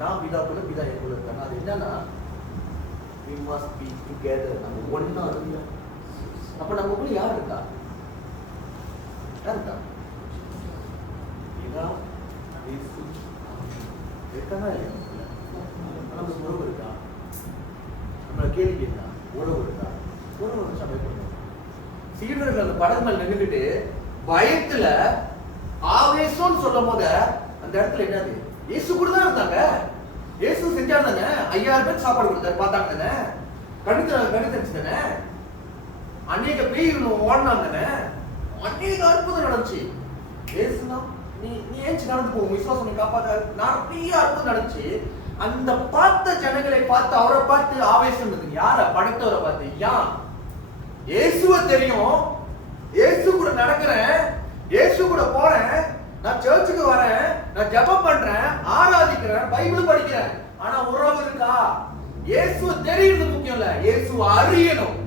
நான் பிதாக்குள்ள பிதா எனக்குள்ள இருக்காங்க. அது என்னன்னா we must be together. நம்ம ஒண்ணா இருக்கோம். அப்ப நமக்குள்ள யார் இருக்கா? யார் இருக்கா? பிதா இயேசு இருக்கானா இல்லையா? நமக்கு உறவு இருக்கா? நம்மள கேள்வி கேட்டா உறவு இருக்கா? உறவு சபை பண்ணுவோம். சீடர்கள் அந்த படகு மேல நின்றுட்டு பயத்துல ஆவேசம்னு சொல்லும் போது அந்த இடத்துல என்னது? இயேசு கூட தான் இருந்தாங்க. இயேசு செஞ்சாங்க தானே, 5000 பேருக்கு சாப்பாடு கொடுத்தாரு, பார்த்தாங்க தானே, கண்ணு தெரிஞ்சு தானே. அநேக பேய்கள் ஓடினாங்கன்னு அநேக அற்புதம் நடந்துச்சு. ஏசுனா நீ ஏன் நடந்து போகும், விசுவாசம் காப்பாற்ற நிறைய அற்புதம் நடந்துச்சு. அந்த பார்த்த ஜனங்களை பார்த்து அவரை பார்த்து ஆவேசம் இருந்தது. யார? படைத்தவரை பார்த்து. யான் இயேசுவ தெரியும், இயேசு கூட நடக்கிறேன், இயேசு கூட போறேன், நான் சர்ச்சுக்கு வரேன், நான் ஜெபம் பண்றேன், ஆராதிக்கிறேன், பைபிள் படிக்கிறேன். ஆனா உறவு இருக்கா? இயேசுவ தெரியுறது முக்கியம் இல்ல, இயேசுவ அறியணும்,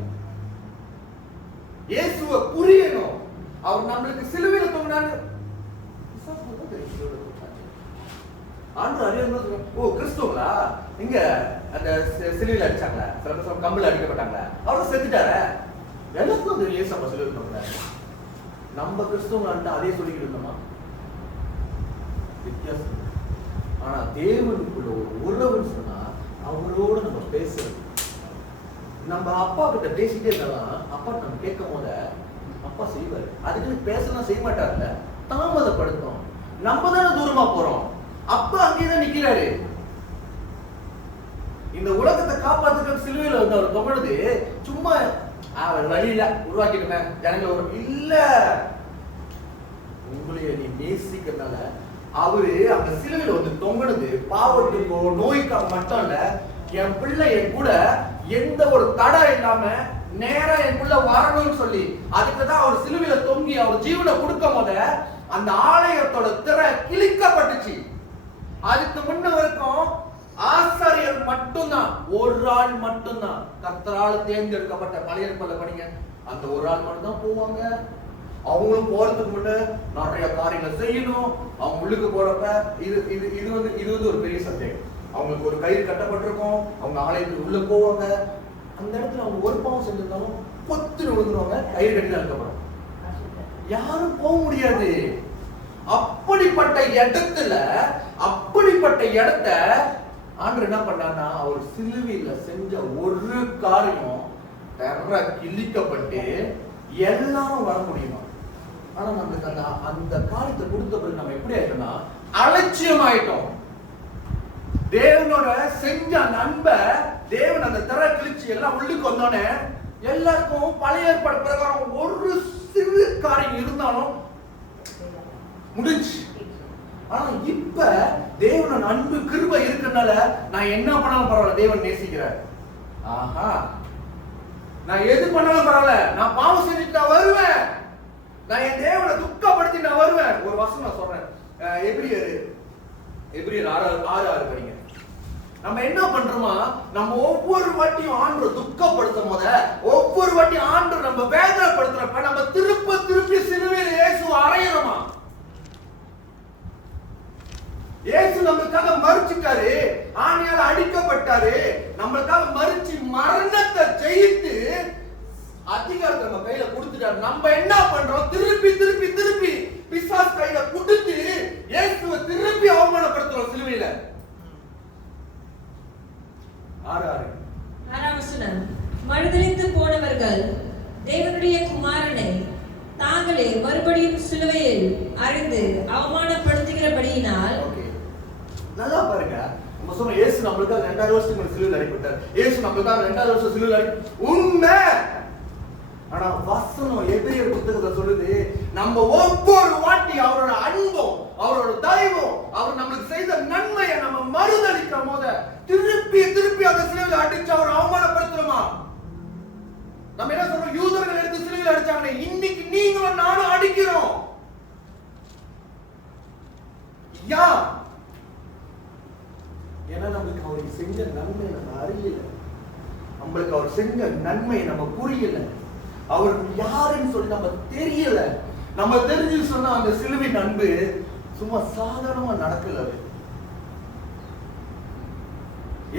இயேசுவ புரியணும். அவர் நம்மளுக்கு சிலுவையில தொங்கினாரு. ஆண்டு அறியணும். ஓ கிறிஸ்துவங்களா? இங்க அந்த சிலுவையில அடிச்சாங்களா, கம்பள அடிக்கப்பட்டாங்களா, அவரும் செத்துட்டாரு. எல்லாத்துக்கும் தெரியும் இயேசு அப்ப சிலுவையில தொங்கினாரு. நம்ம கிறிஸ்துவங்களான்ட்டு அதே சொல்லிக்கிட்டு இருந்தோமா? வித்தியாசம். ஆனா தேவனுக்குள்ள ஒரு உறவுன்னு சொன்னா அவரோட நம்ம பேசுறது. நம்ம அப்பா கிட்ட பேசிட்டே இருந்தாலும் அப்பா நம்ம கேட்கும் போத அப்பா செய்வாரு. அதுக்கு பேசலாம் செய்ய மாட்டாருல்ல, தாமதப்படுத்தும். நம்ம தானே தூரமா போறோம், அப்பா அங்கேதான் நிக்கிறாரு. இந்த உலகத்தை காப்பாத்துக்க சிலுவையில வந்து அவர் தொங்குறது சும்மா வழியில உருவாக்கிட்டு ஜனங்களை இல்ல, உங்களைய நீ நேசிக்கிறதுனால அவரு அந்த சிலுவையில வந்து தொங்குனது பாவத்துக்கோ நோய்க்கா மட்டும் இல்ல, என் பிள்ளை என் கூட எந்த ஒரு தடை இல்லாம நேரா என் பிள்ளை வரணும்னு சொல்லி அதுக்குதான் அவர் சிலுவையில தொங்கி அவர் ஜீவனை கொடுக்கும் போத அந்த ஆலயத்தோட திரை கிழிக்கப்பட்டுச்சு. அதுக்கு முன்ன வரைக்கும் ஆசாரியர் மட்டும்தான், ஒரு ஆள் மட்டும்தான், கர்த்தரால் தேர்ந்தெடுக்கப்பட்ட பழைய ஏற்பாடுல படிங்க, அந்த ஒரு ஆள் மட்டும் தான் போவாங்க. அவங்களும் போறதுக்கு முன்ன நிறைய காரியங்கள் செய்யணும். அவங்க உள்ளுக்கு போறப்ப இது வந்து ஒரு பெரிய சந்தேகம். அவங்களுக்கு ஒரு கயிறு கட்டப்பட்டிருக்கும், அவங்க ஆலயத்துக்கு உள்ள போவாங்க. அந்த இடத்துல அவங்க ஒரு பாவம் செஞ்சிருந்தாலும் பொத்து விழுந்துருவாங்க, கயிறு கட்டி தான் இருக்கப்படும், யாரும் போக முடியாது. அப்படிப்பட்ட இடத்த ஆண்டவர் என்ன பண்ணார்னா, அவர் சிலுவையில செஞ்ச ஒரு காரியம் கிழிக்கப்பட்டு எல்லாரும் வர முடியுமா? ஆனா நமக்கு அந்த காரியத்தை கொடுத்த பிறகு நம்ம எப்படி ஆயிட்டோம்னா அலட்சியம் ஆயிட்டோம். தேவனோட செஞ்ச நண்ப தேவன் அந்த திரை கிழிச்சு எல்லாம் உள்ளுக்கு வந்தோடனே எல்லாருக்கும் பழைய ஏற்பாடு பிரகாரம் ஒரு சிறு காரியம் இருந்தாலும் முடிஞ்சு. ஆனா இப்ப தேவனோட அன்பு கிருபை இருக்கனால நான் என்ன பண்ணாலும் பரவாயில்ல, தேவன் நேசிக்கிறார். ஆஹா, நான் எது பண்ணாலும் பரவாயில்ல, நான் பாவம் செஞ்சுட்டு நான் வருவேன், நான் என் தேவனை துக்கப்படுத்தி நான் வருவேன். ஒரு வசனம் நான் சொல்றேன், எபிரியர் 6:6 படிங்க. நம்ம என்ன பண்றோமா, நம்ம ஒவ்வொரு வாட்டியும் ஆண்டவர் துக்கப்படுத்தும் போத, ஒவ்வொரு வாட்டியும் ஆண்டவர் நம்ம வேதனைப்படுத்துறப்ப நம்ம திருப்பி சிலுவையில இயேசு அறையிறோமா? இயேசு நம்மளுக்காக மரிச்சிட்டாரு, ஆணியால அடிக்கப்பட்டாரு, நம்மளுக்காக மரிச்சு மரணத்தை ஜெயித்து அதிகாரத்தை நம்ம கையில கொடுத்துட்டாரு. நம்ம என்ன பண்றோம், திருப்பி பிசாசு கையில கொடுத்து இயேசுவை திருப்பி அவமானப்படுத்துறோம் சிலுவையில. 6 மறுதலித்து போனவர்கள் தேவனுடைய குமாரனை தாங்களே மறுபடியும் சிலுவையில் அறிந்து அவமானப்படுத்துகிறபடியினால். நல்லா பாருங்க, நம்ம சொன்ன இயேசு நம்மளுக்காக 2000 வருஷத்துக்கு முன்னாடி சிலுவையில் அடிபட்டார். இயேசு நம்மளுக்காக 2000 வருஷம் சிலுவையில் உண்மை. ஆனா வசனம் எபிரியர் புத்தகத்துல சொல்லுது, நம்ம ஒவ்வொரு வாட்டி அவரோட அன்பும் அவரோட தயவும் அவர் நம்மளுக்கு செய்த நன்மையை நம்ம மறுதலிக்கும் போது திருப்பி அந்த சிலுவையில் அடிச்சு அவர் அவமானப்படுத்துறோமா? நம்ம என்ன சொல்றோம், யூதர்கள் எடுத்து சிலுவையில் அடிச்சாங்க, இன்னைக்கு நீங்களும் நானும் அடிக்கிறோம். ஏன்னா நம்மளுக்கு அவர் செஞ்ச நன்மை நம்ம அறியல, நம்மளுக்கு அவர் செஞ்ச நன்மை நம்ம புரியல, அவர் யாருன்னு சொல்லி நம்ம தெரியல. நம்ம தெரிஞ்சு சொன்னா அந்த சிலுவையின் அன்பு சும்மா சாதாரணமா நடக்கல.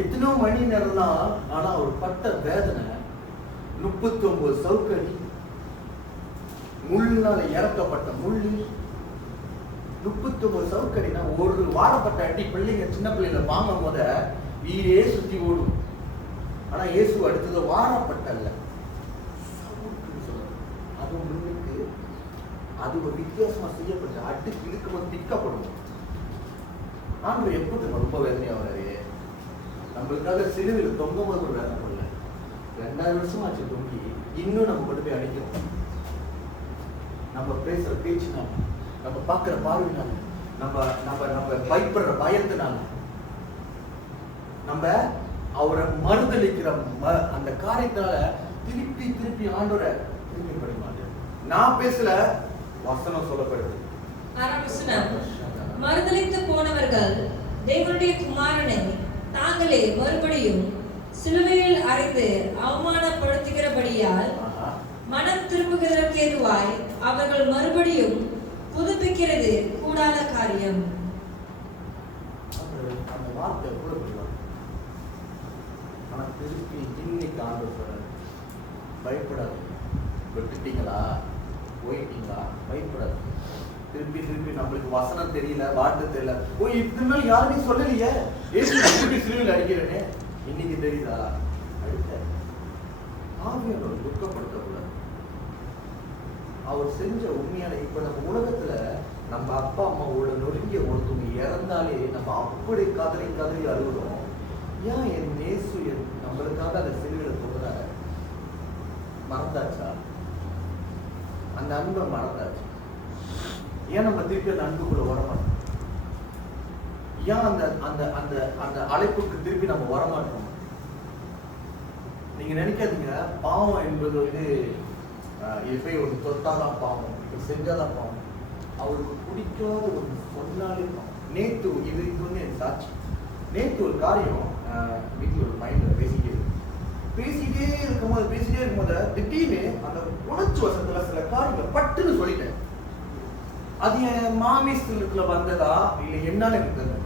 எத்தனோ மணி நேரம் தான், ஆனா அவர் பட்ட வேதனை 39 சவுக்கடி, முள்ளால இறக்கப்பட்ட முள்ளு 39 சவுக்கடினா ஒரு வாரப்பட்ட அடி பிள்ளைங்க சின்ன பிள்ளைங்க வாங்கும் போத வீடே சுத்தி ஓடும். ஆனா இயேசு அடுத்தது வாரப்பட்ட அல்ல, அது முன்னுக்கு அது ஒரு வித்தியாசமா செய்யப்படுது. அடுக்கு இழுக்கும் திக்கப்படும். ஆண்டவர் எப்போது ரொம்ப வேதனையா வராது, நம்மளுக்காக சிலுவையில் தொங்கும் போது ஒரு வேதனை பண்ணல, 2000 வருஷம் ஆச்சு தொங்கி இன்னும் நம்ம கொண்டு போய் அடிக்கிறோம். நம்ம பேசுற பேச்சுனால, நம்ம பார்க்குற பார்வையினால, நம்ம நம்ம நம்ம பயப்படுற பயத்தினால, நம்ம அவரை மறுதளிக்கிற அந்த காரியத்தினால திருப்பி திருப்பி ஆண்டவரை திருப்பி படிமாட்டேன். நான் பேசல, வசனம் சொல்லப்படுது. மறுதலித்து போனவர்கள் தேவனுடைய குமாரனை தாங்களே மறுபடியும் சிலுவையில் அறைந்து அவமானப்படுத்துகிறபடியால் மனம் திரும்புகிறதற்கு ஏதுவாய் அவர்கள் மறுபடியும் புதுப்பிக்கிறது கூடாத காரியம். அந்த வார்த்தை கூட ஆனா திருப்பி இன்னைக்கு ஆண்டவர் சொல்றாரு, பயப்படாது. விட்டுட்டீங்களா, போயிட்டீங்களா, பயப்படாது. திருப்பி திருப்பி நம்மளுக்கு வசனம் தெரியல, வார்த்தை தெரியல, ஓ இதுக்கு மேல யாருமே சொல்லலையே, திருப்பி சிலுவையில் அடிக்கிறேன்னு இன்னைக்கு தெரியுதா? அடிக்க ஆவியானவர் துக்கப்படுத்தக்கூடாது. அவர் செஞ்ச உண்மையான, இப்ப நம்ம உலகத்துல நம்ம அப்பா அம்மாவோட நொறுங்கிய ஒருத்தவங்க இறந்தாலே நம்ம அப்படி கதறி கதறி அழுகிறோம். ஏன் என் நேசு நம்மளுக்காக அந்த சிலுவையில போடுறாரு? மறந்தாச்சா? அந்த அன்பை மறந்தாச்சு. ஏன் நம்ம திருப்பி அந்த அன்புக்குள்ள வரமாட்டோம்? ஏன் அந்த அந்த அந்த அந்த அழைப்புக்கு திருப்பி நம்ம வரமாட்டோம்? நீங்க நினைக்காதீங்க பாவம் என்பது வந்து போய் ஒரு தொட்டாதான் பாவம், இப்ப செஞ்சாதான் பாவம். அவருக்கு பிடிக்காத ஒரு சொன்னாலே பாவம். நேத்து இது வந்து என் சாட்சி. நேத்து ஒரு காரியம் வீட்டில் ஒரு மைண்ட்ல பேசிட்டே இருக்கும்போது திடீர்னு அந்த உணர்ச்சி வசத்துல சில காரியங்கள் பட்டுன்னு சொல்லிட்டேன். அது என் மாமிஸ்ல வந்ததா இல்லை என்னன்னு எனக்கு தெரியல.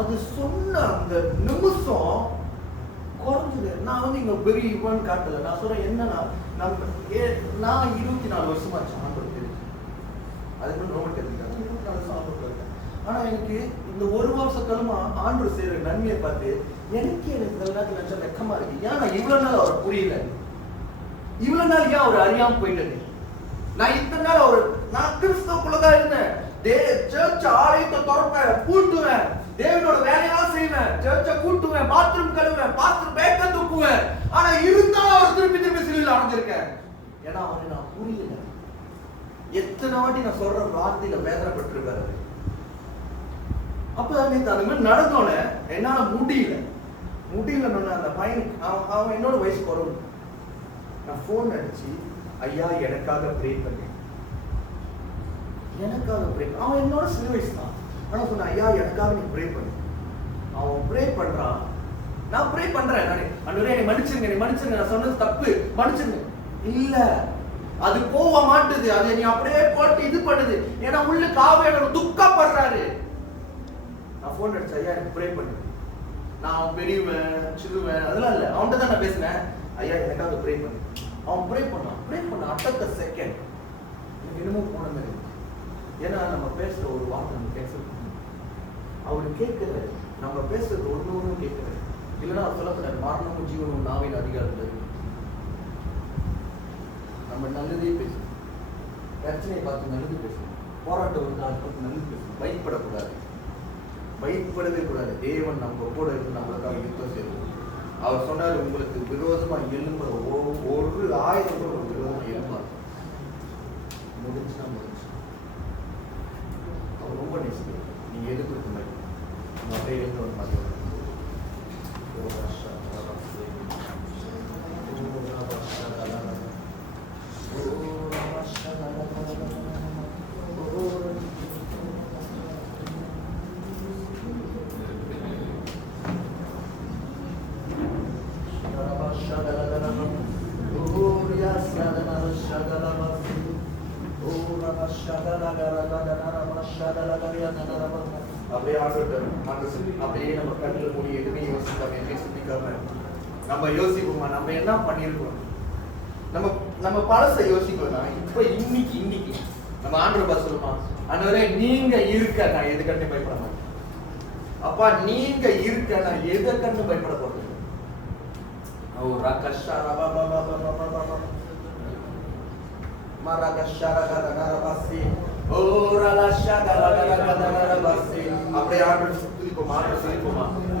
அது சொன்ன அந்த நிமிஷம் குறைஞ்சது. நான் வந்து இங்க பெரிய இவன் காட்டல. நான் சொல்றேன் என்னன்னா, நான் 24 வருஷமாச்சு ஆண்டவர் தெரிஞ்சு. அதுக்கு ரொம்ப தெரிஞ்சுக்காங்க. 24 வருஷம் ஆண்டவர் இருக்கேன். ஆனா எனக்கு இந்த ஒரு வருஷ காலமா ஆண்டவர் செய்யற நன்மையை பார்த்து எனக்கு நேரத்தில் வெக்கமா இருக்கு. ஏன் நான் இவ்வளவு நாள் அவரை புரியல, இவ்வளவு நாள் ஏன் அவர் அறியாம போயிட்டது? நான் இத்தனை நாள் நான் கிறிஸ்தவக்குள்ளதான் இருந்தேன். சர்ச் ஆலயத்தை திறப்பேன், கூட்டுவேன், தேவனோட வேலையெல்லாம் செய்வேன், சர்ச்சை கூட்டுவேன், பாத்ரூம் கழுவுவேன், பாத்ரூம் பேக்க தூக்குவேன். ஆனா இருந்தாலும் அவர் திருப்பி திருப்பி சிலுவையில் அடைஞ்சிருக்கேன். ஏன்னா அவரை நான் புரியல. எத்தனை வாட்டி நான் சொல்ற வார்த்தையில வேதனைப்பட்டிருக்காரு. அப்ப நேற்று அந்த மாதிரி நடந்தோட என்னால முடியல. அந்த பையனுக்கு அவன் என்னோட வயசு குறவு. நான் போன் அடிச்சு, ஐயா எனக்காக ப்ரே பண்ணேன், அவன் என்னோட சிறு வயசு தான். ஆனா சொன்ன ஐயா எனக்காக நீ ப்ரே பண்ணு. அவன் ப்ரே பண்றான், நான் ப்ரே பண்றேன். நானே என்னை மன்னிச்சிருங்க, நான் சொன்னது தப்பு, மன்னிச்சிருங்க. இல்ல, அது போக மாட்டுது. அதை நீ அப்படியே போட்டு இது பண்ணுது. ஏன்னா உள்ள காவியோட துக்கப்படுறாரு. நான் போன் அடிச்ச, ஐயா எனக்கு ப்ரே பண்ணு. நான் பெரியவன் சிறுவன் அதெல்லாம் இல்லை, அவன்கிட்ட தான் நான் பேசினேன். ஐயா எனக்காக ப்ரே பண்ணு. அவன் ப்ரே பண்ண அட்டத்த செகண்ட் எனக்கு என்னமோ போன மாதிரி. ஏன்னா நம்ம பேசுற ஒரு வார்த்தை நம்ம பேசுறது அவரு கேட்கிறாரு, நம்ம பேசுறது ஒண்ணு கேட்கிறாரு. இல்லைன்னா அவர் சொல்லக்கூடாது மரணமும் ஜீவனும் நாவின் அதிகாரம். நம்ம நல்லதே பேசணும், பிரச்சனையை பார்த்து நல்லது பேசணும், போராட்டம் வந்து அதை பார்த்து நல்லது பேசணும். பயப்படவே கூடாது. தேவன் நம்ம கூட இருந்து நம்மளுக்காக யுத்தம் செய்வோம். அவர் சொன்னார், உங்களுக்கு விரோதமா எழும்புற ஒரு ஆயுதம் கூட ஒரு விரோதமா எழும்பாது. முடிஞ்சு அவர் ரொம்ப நேசிக்கிறார். நீங்க எதுக்கு இருக்க மாதிரி நம்ம அப்படியே எழுந்து ஒரு மாதிரி அப்படியே நம்ம கண்ணில் மூடி எதுவுமே யோசிக்காம எதுவுமே சிந்திக்காம நம்ம யோசிப்போமா, நம்ம என்ன பண்ணிருக்கோம், நம்ம பழசை யோசிக்கலாம். இப்ப இன்னைக்கு நம்ம ஆண்டவர் பாஸ் சொல்லுமா, ஆண்டவரே நீங்க இருக்க நான் எது கண்டு பயப்பட மாட்டேன். அப்பா நீங்க இருக்க நான் எதை கண்டு பயப்பட போறேன்.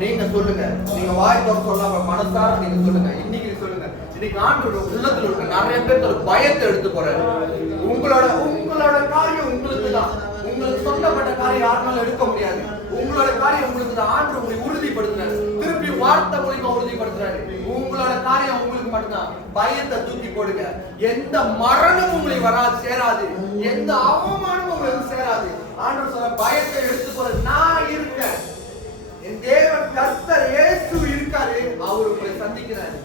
நீங்க சொல்லுங்க, நீங்க வாய் தோற சொல்லாம மனசார நீங்க சொல்லுங்க. இன்னைக்கு சொல்லுங்க, இன்னைக்கு ஆண்டவர் உள்ளத்துல இருக்க நிறைய பேருக்கு ஒரு பயத்தை எடுத்து போறாரு. உங்களோட காரியம் உங்களுக்கு தான். உங்களுக்கு சொந்தப்பட்ட காரியம் யாருனாலும் எடுக்க முடியாது. உங்களோட காரியம் உங்களுக்கு தான். ஆண்டவர் உங்களை உறுதிப்படுத்துறாரு. திருப்பி வார்த்தை மூலமா உறுதிப்படுத்துறாரு. உங்களோட காரியம் உங்களுக்கு மட்டும்தான். பயத்தை தூக்கி போடுங்க. எந்த மரணமும் உங்களை சேராது. எந்த அவமானமும் உங்களுக்கு சேராது. ஆண்டவர் சொல்ற பயத்தை எடுத்துக்கொள்ள நான் இருக்கேன். என் தேவன் கர்த்தர் இயேசு இருக்காரு. அவர் உங்களை சந்திக்கிறாரு.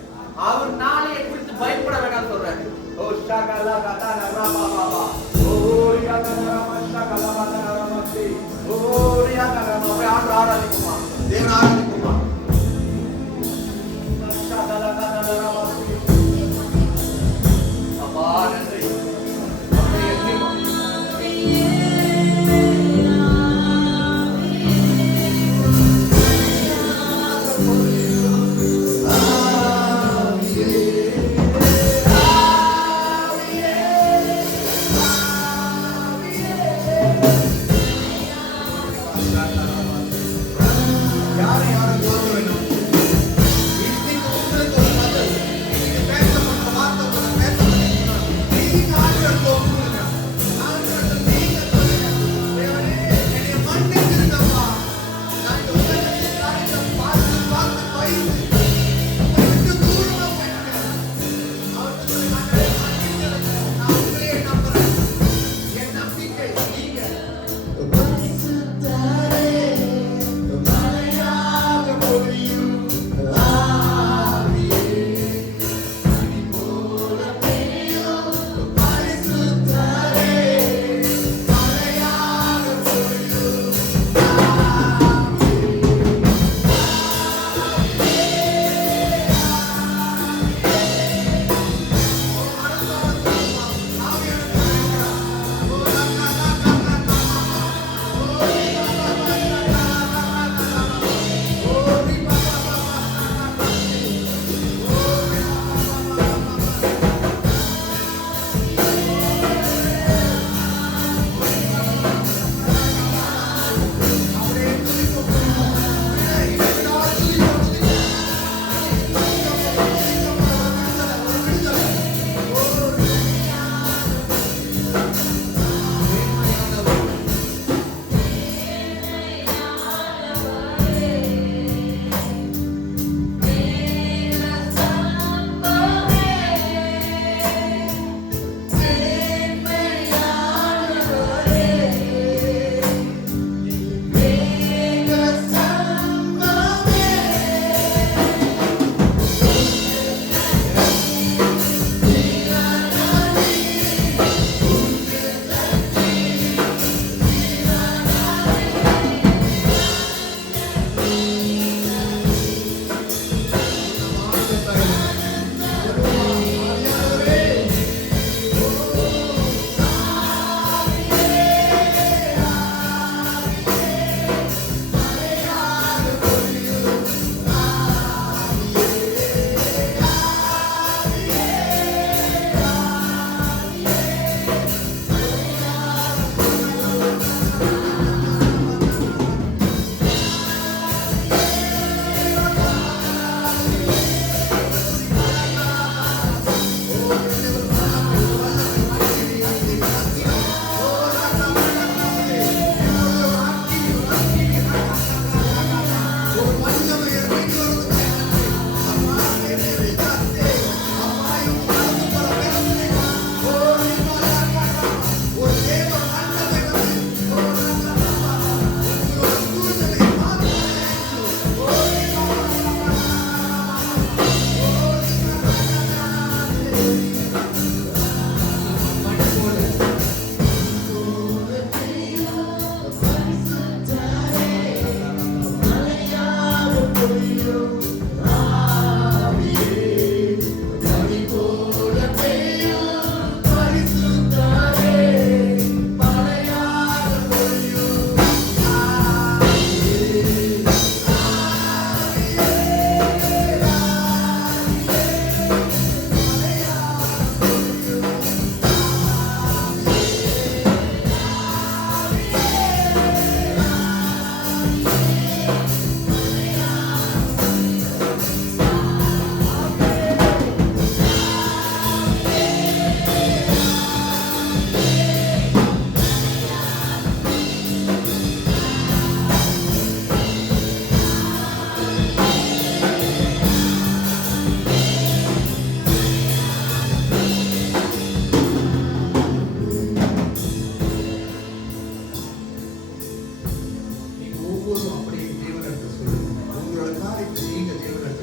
அவர் நாளைய குறித்து பயப்பட வேண்டாம் சொல்றாரு. ஓ ஷகலா கதா ரபா ஓ ரியா கதா ஷகலா கதா ரமசி ஓ ரியா கதா போய் ஆராதிக்குமா தேவன் ஆராதிக்குமா ஷகலா கதா ரமசி அப்பா நன்றி அப்பா என்கிமா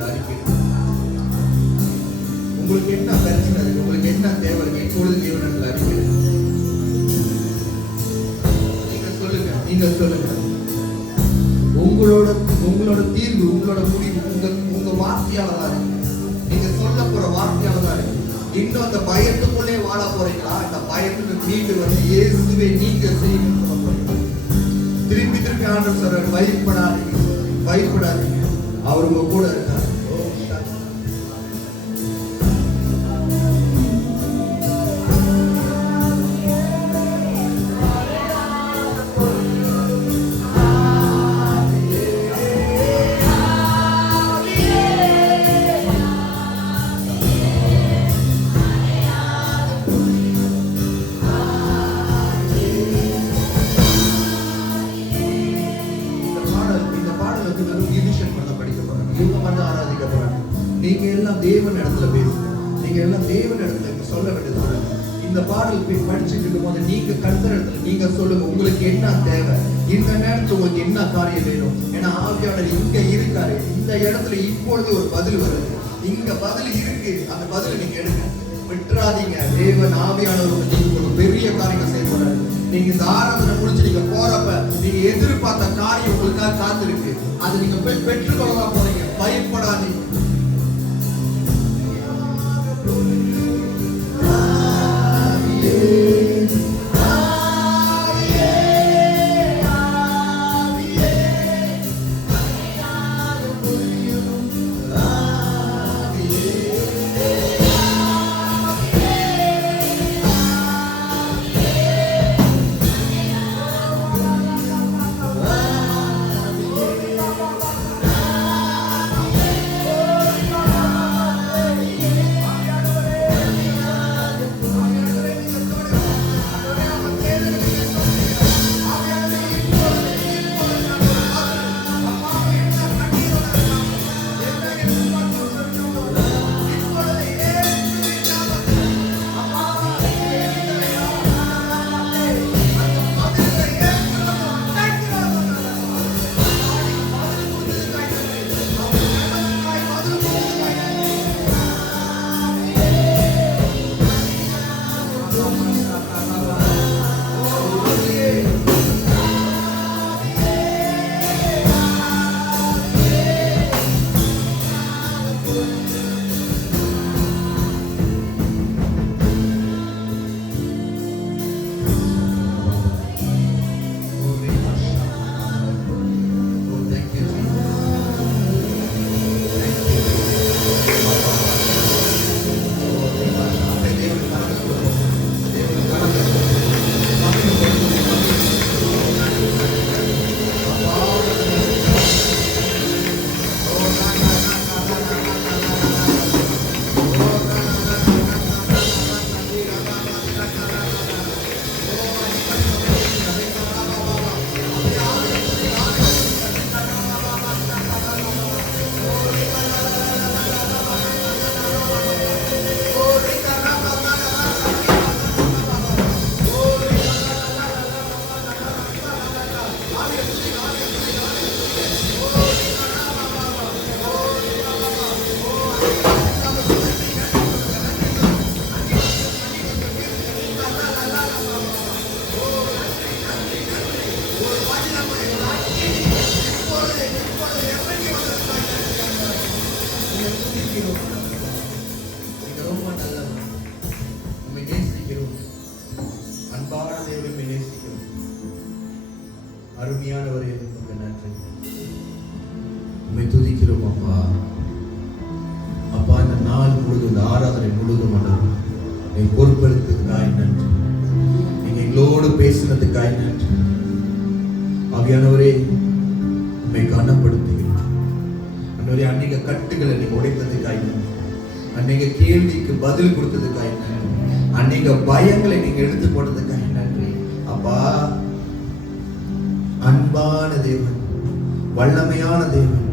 இடத்துல அறிக்கை. உங்களுக்கு என்ன பிரச்சனை இருக்கு, உங்களுக்கு என்ன தேவை இருக்கு, இப்பொழுது தேவனிடத்தில் அறிக்கை. நீங்க சொல்லுங்க. உங்களோட தீர்வு, உங்களோட முடிவு உங்க வார்த்தையால தான் இருக்கு. நீங்க சொல்ல போற வார்த்தையால தான் இருக்கு. இன்னும் அந்த பயத்துக்குள்ளே வாழ போறீங்களா? அந்த பயத்துக்கு மீண்டு வந்து இயேசுவே நீங்க செய்யணும் சொல்ல போறீங்களா? திருப்பி திருப்பி ஆண்டவர் சொல்றாரு, பயப்படாதீங்க, அவர் உங்க கூட இருக்காரு. நீங்க எல்லாம் தேவன் இடத்துல பேசுங்க. நீங்க எல்லாம் தேவன் இடத்துல சொல்ல வேண்டியது. இந்த பாடல் படிச்சுட்டு இருக்கும் போது நீங்க கர்த்தர் இடத்துல நீங்க சொல்லுங்க, உங்களுக்கு என்ன தேவை, இந்த நேரத்துல உங்களுக்கு என்ன காரியம் வேணும். ஏன்னா ஆவியானவர் இங்க இருக்காரு. இந்த இடத்துல இப்பொழுது ஒரு பதில் வருது. இங்க பதில் இருக்கு. அந்த பதில் நீங்க எடுங்க, விட்டுறாதீங்க. தேவன் ஆவியானவர் நீங்க ஒரு பெரிய காரியம் செய்ய போறாரு. நீங்க இந்த ஆராதனை முடிச்சு நீங்க போறப்ப நீங்க எதிர்பார்த்த காரியம் உங்களுக்காக காத்திருக்கு. அது நீங்க போய் பெற்றுக்கொள்ளலாம் போறீங்க. பயப்படாதீங்க. அருமையானவரே, உங்களுக்கு நன்றி. உம்மை துதிக்கிறோம் அப்பா. அப்பா, இந்த நாள் முழுதும், இந்த ஆராதனை முழுதும் நீ பொறுப்பெடுத்ததுக்காய் நன்றி. நீங்க எங்களோடு பேசினதுக்காய் நன்றி. ஆவியானவரே, உம்மை கனப்படுத்துகிறேன். அன்றைய அநேக கட்டுகளை நீங்க உடைத்ததுக்காய் நன்றி. அநேக கேள்விக்கு பதில் கொடுத்ததுக்காய் நன்றி. அநேக பயங்களை நீங்க எடுத்து போட்டதுக்காய் நன்றி. அப்பா, அன்பான தேவன், வல்லமையான தேவன்,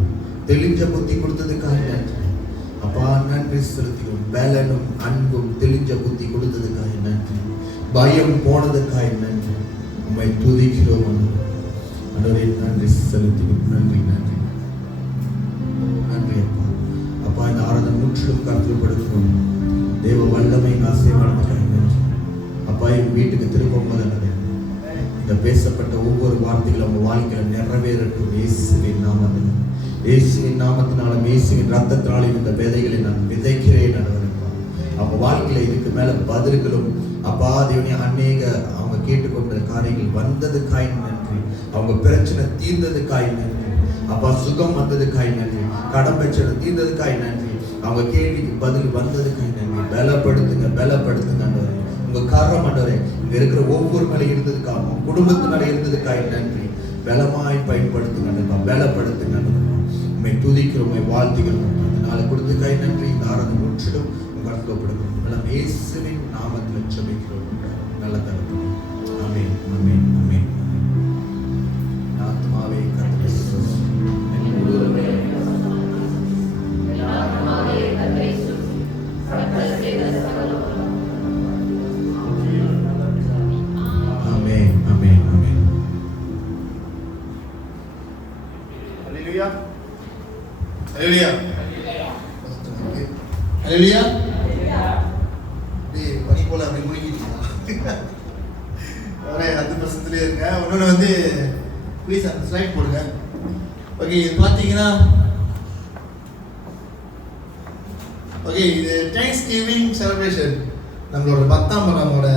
தெளிஞ்ச புத்தி கொடுத்ததுக்காக நன்றி. அப்பா, நன்றி செலுத்துகிறோம். பலனும் அன்பும் தெளிஞ்ச புத்தி கொடுத்ததுக்காக நன்றி. பயம் போனதுக்காக நன்றி. உம்மை துதிக்கிறோம் ஆண்டவரே. நன்றி செலுத்துகிறோம். நன்றி நன்றி நன்றி அப்பா. முற்றிலும் கருத்துப்படுத்துவோம். தேவ வல்லமை ஆசீர்வாதத்துக்காக அப்பா எங்க வீட்டுக்கு திரும்பும் போது இந்த பேசப்பட்ட ஒவ்வொரு வார்த்தைகளும் அவங்க வாழ்க்கையில நிறைவேறட்டும். இயேசுவின் நாமத்தில், இயேசுவின் நாமத்தினாலும் இயேசுவின் ரத்தத்தினாலும் இந்த விதைகளை நான் விதைக்கிறேன். அவங்க வாழ்க்கையில இதுக்கு மேல பதில்களும் அப்பா தேவனே அநேக அவங்க கேட்டுக்கொண்ட காரியங்கள் வந்ததுக்காய் நன்றி. அவங்க பிரச்சனை தீர்ந்ததுக்காய் நன்றி. அப்பா சுகம் வந்ததுக்காய் நன்றி. கடன் பிரச்சனை தீர்ந்ததுக்காய் நன்றி. அவங்க கேள்விக்கு பதில் வந்ததுக்காய் நன்றி. பலப்படுத்துங்க, பலப்படுத்துங்க ஆண்டவரே. உங்க காரணம் ஆண்டவரே இங்க இருக்கிற ஒவ்வொரு மேலே இருந்ததுக்காக, உங்க குடும்பத்து மேலே இருந்ததுக்காய் நன்றி. பலமாய் பயன்படுத்துங்க ஆண்டவரே, பலப்படுத்துங்க ஆண்டவரே. உண்மை துதிக்கிறோம், உண்மை வாழ்த்துகிறோம். அதனால கொடுத்ததுக்காய் நன்றி. இந்த ஆராதனை முற்றிலும் கருத்தப்படுகிறோம். இயேசுவின் நாமத்தில் ஜெபிக்கிறோம் நல்ல தகப்பனே. ஆமென், ஆமென், ஆமென். ஆத்மாவே கர்த்தரை ஸ்தோத்திரி. ஆமென், ஆமென், ஆமென். ஹல்லேலூயா, ஹல்லேலூயா, ஹல்லேலூயா. பனி போல அப்படி முடிக்கிட்டீங்களா? ஒரே 10% இருங்க. இன்னொன்று வந்து ப்ளீஸ் அந்த ஸ்லைட் போடுங்க. ஓகே, இது பார்த்தீங்கன்னா ஓகே, இது தேங்க்ஸ் கிவிங் செலிப்ரேஷன். நம்மளோட 10ஆம் நம்மளோட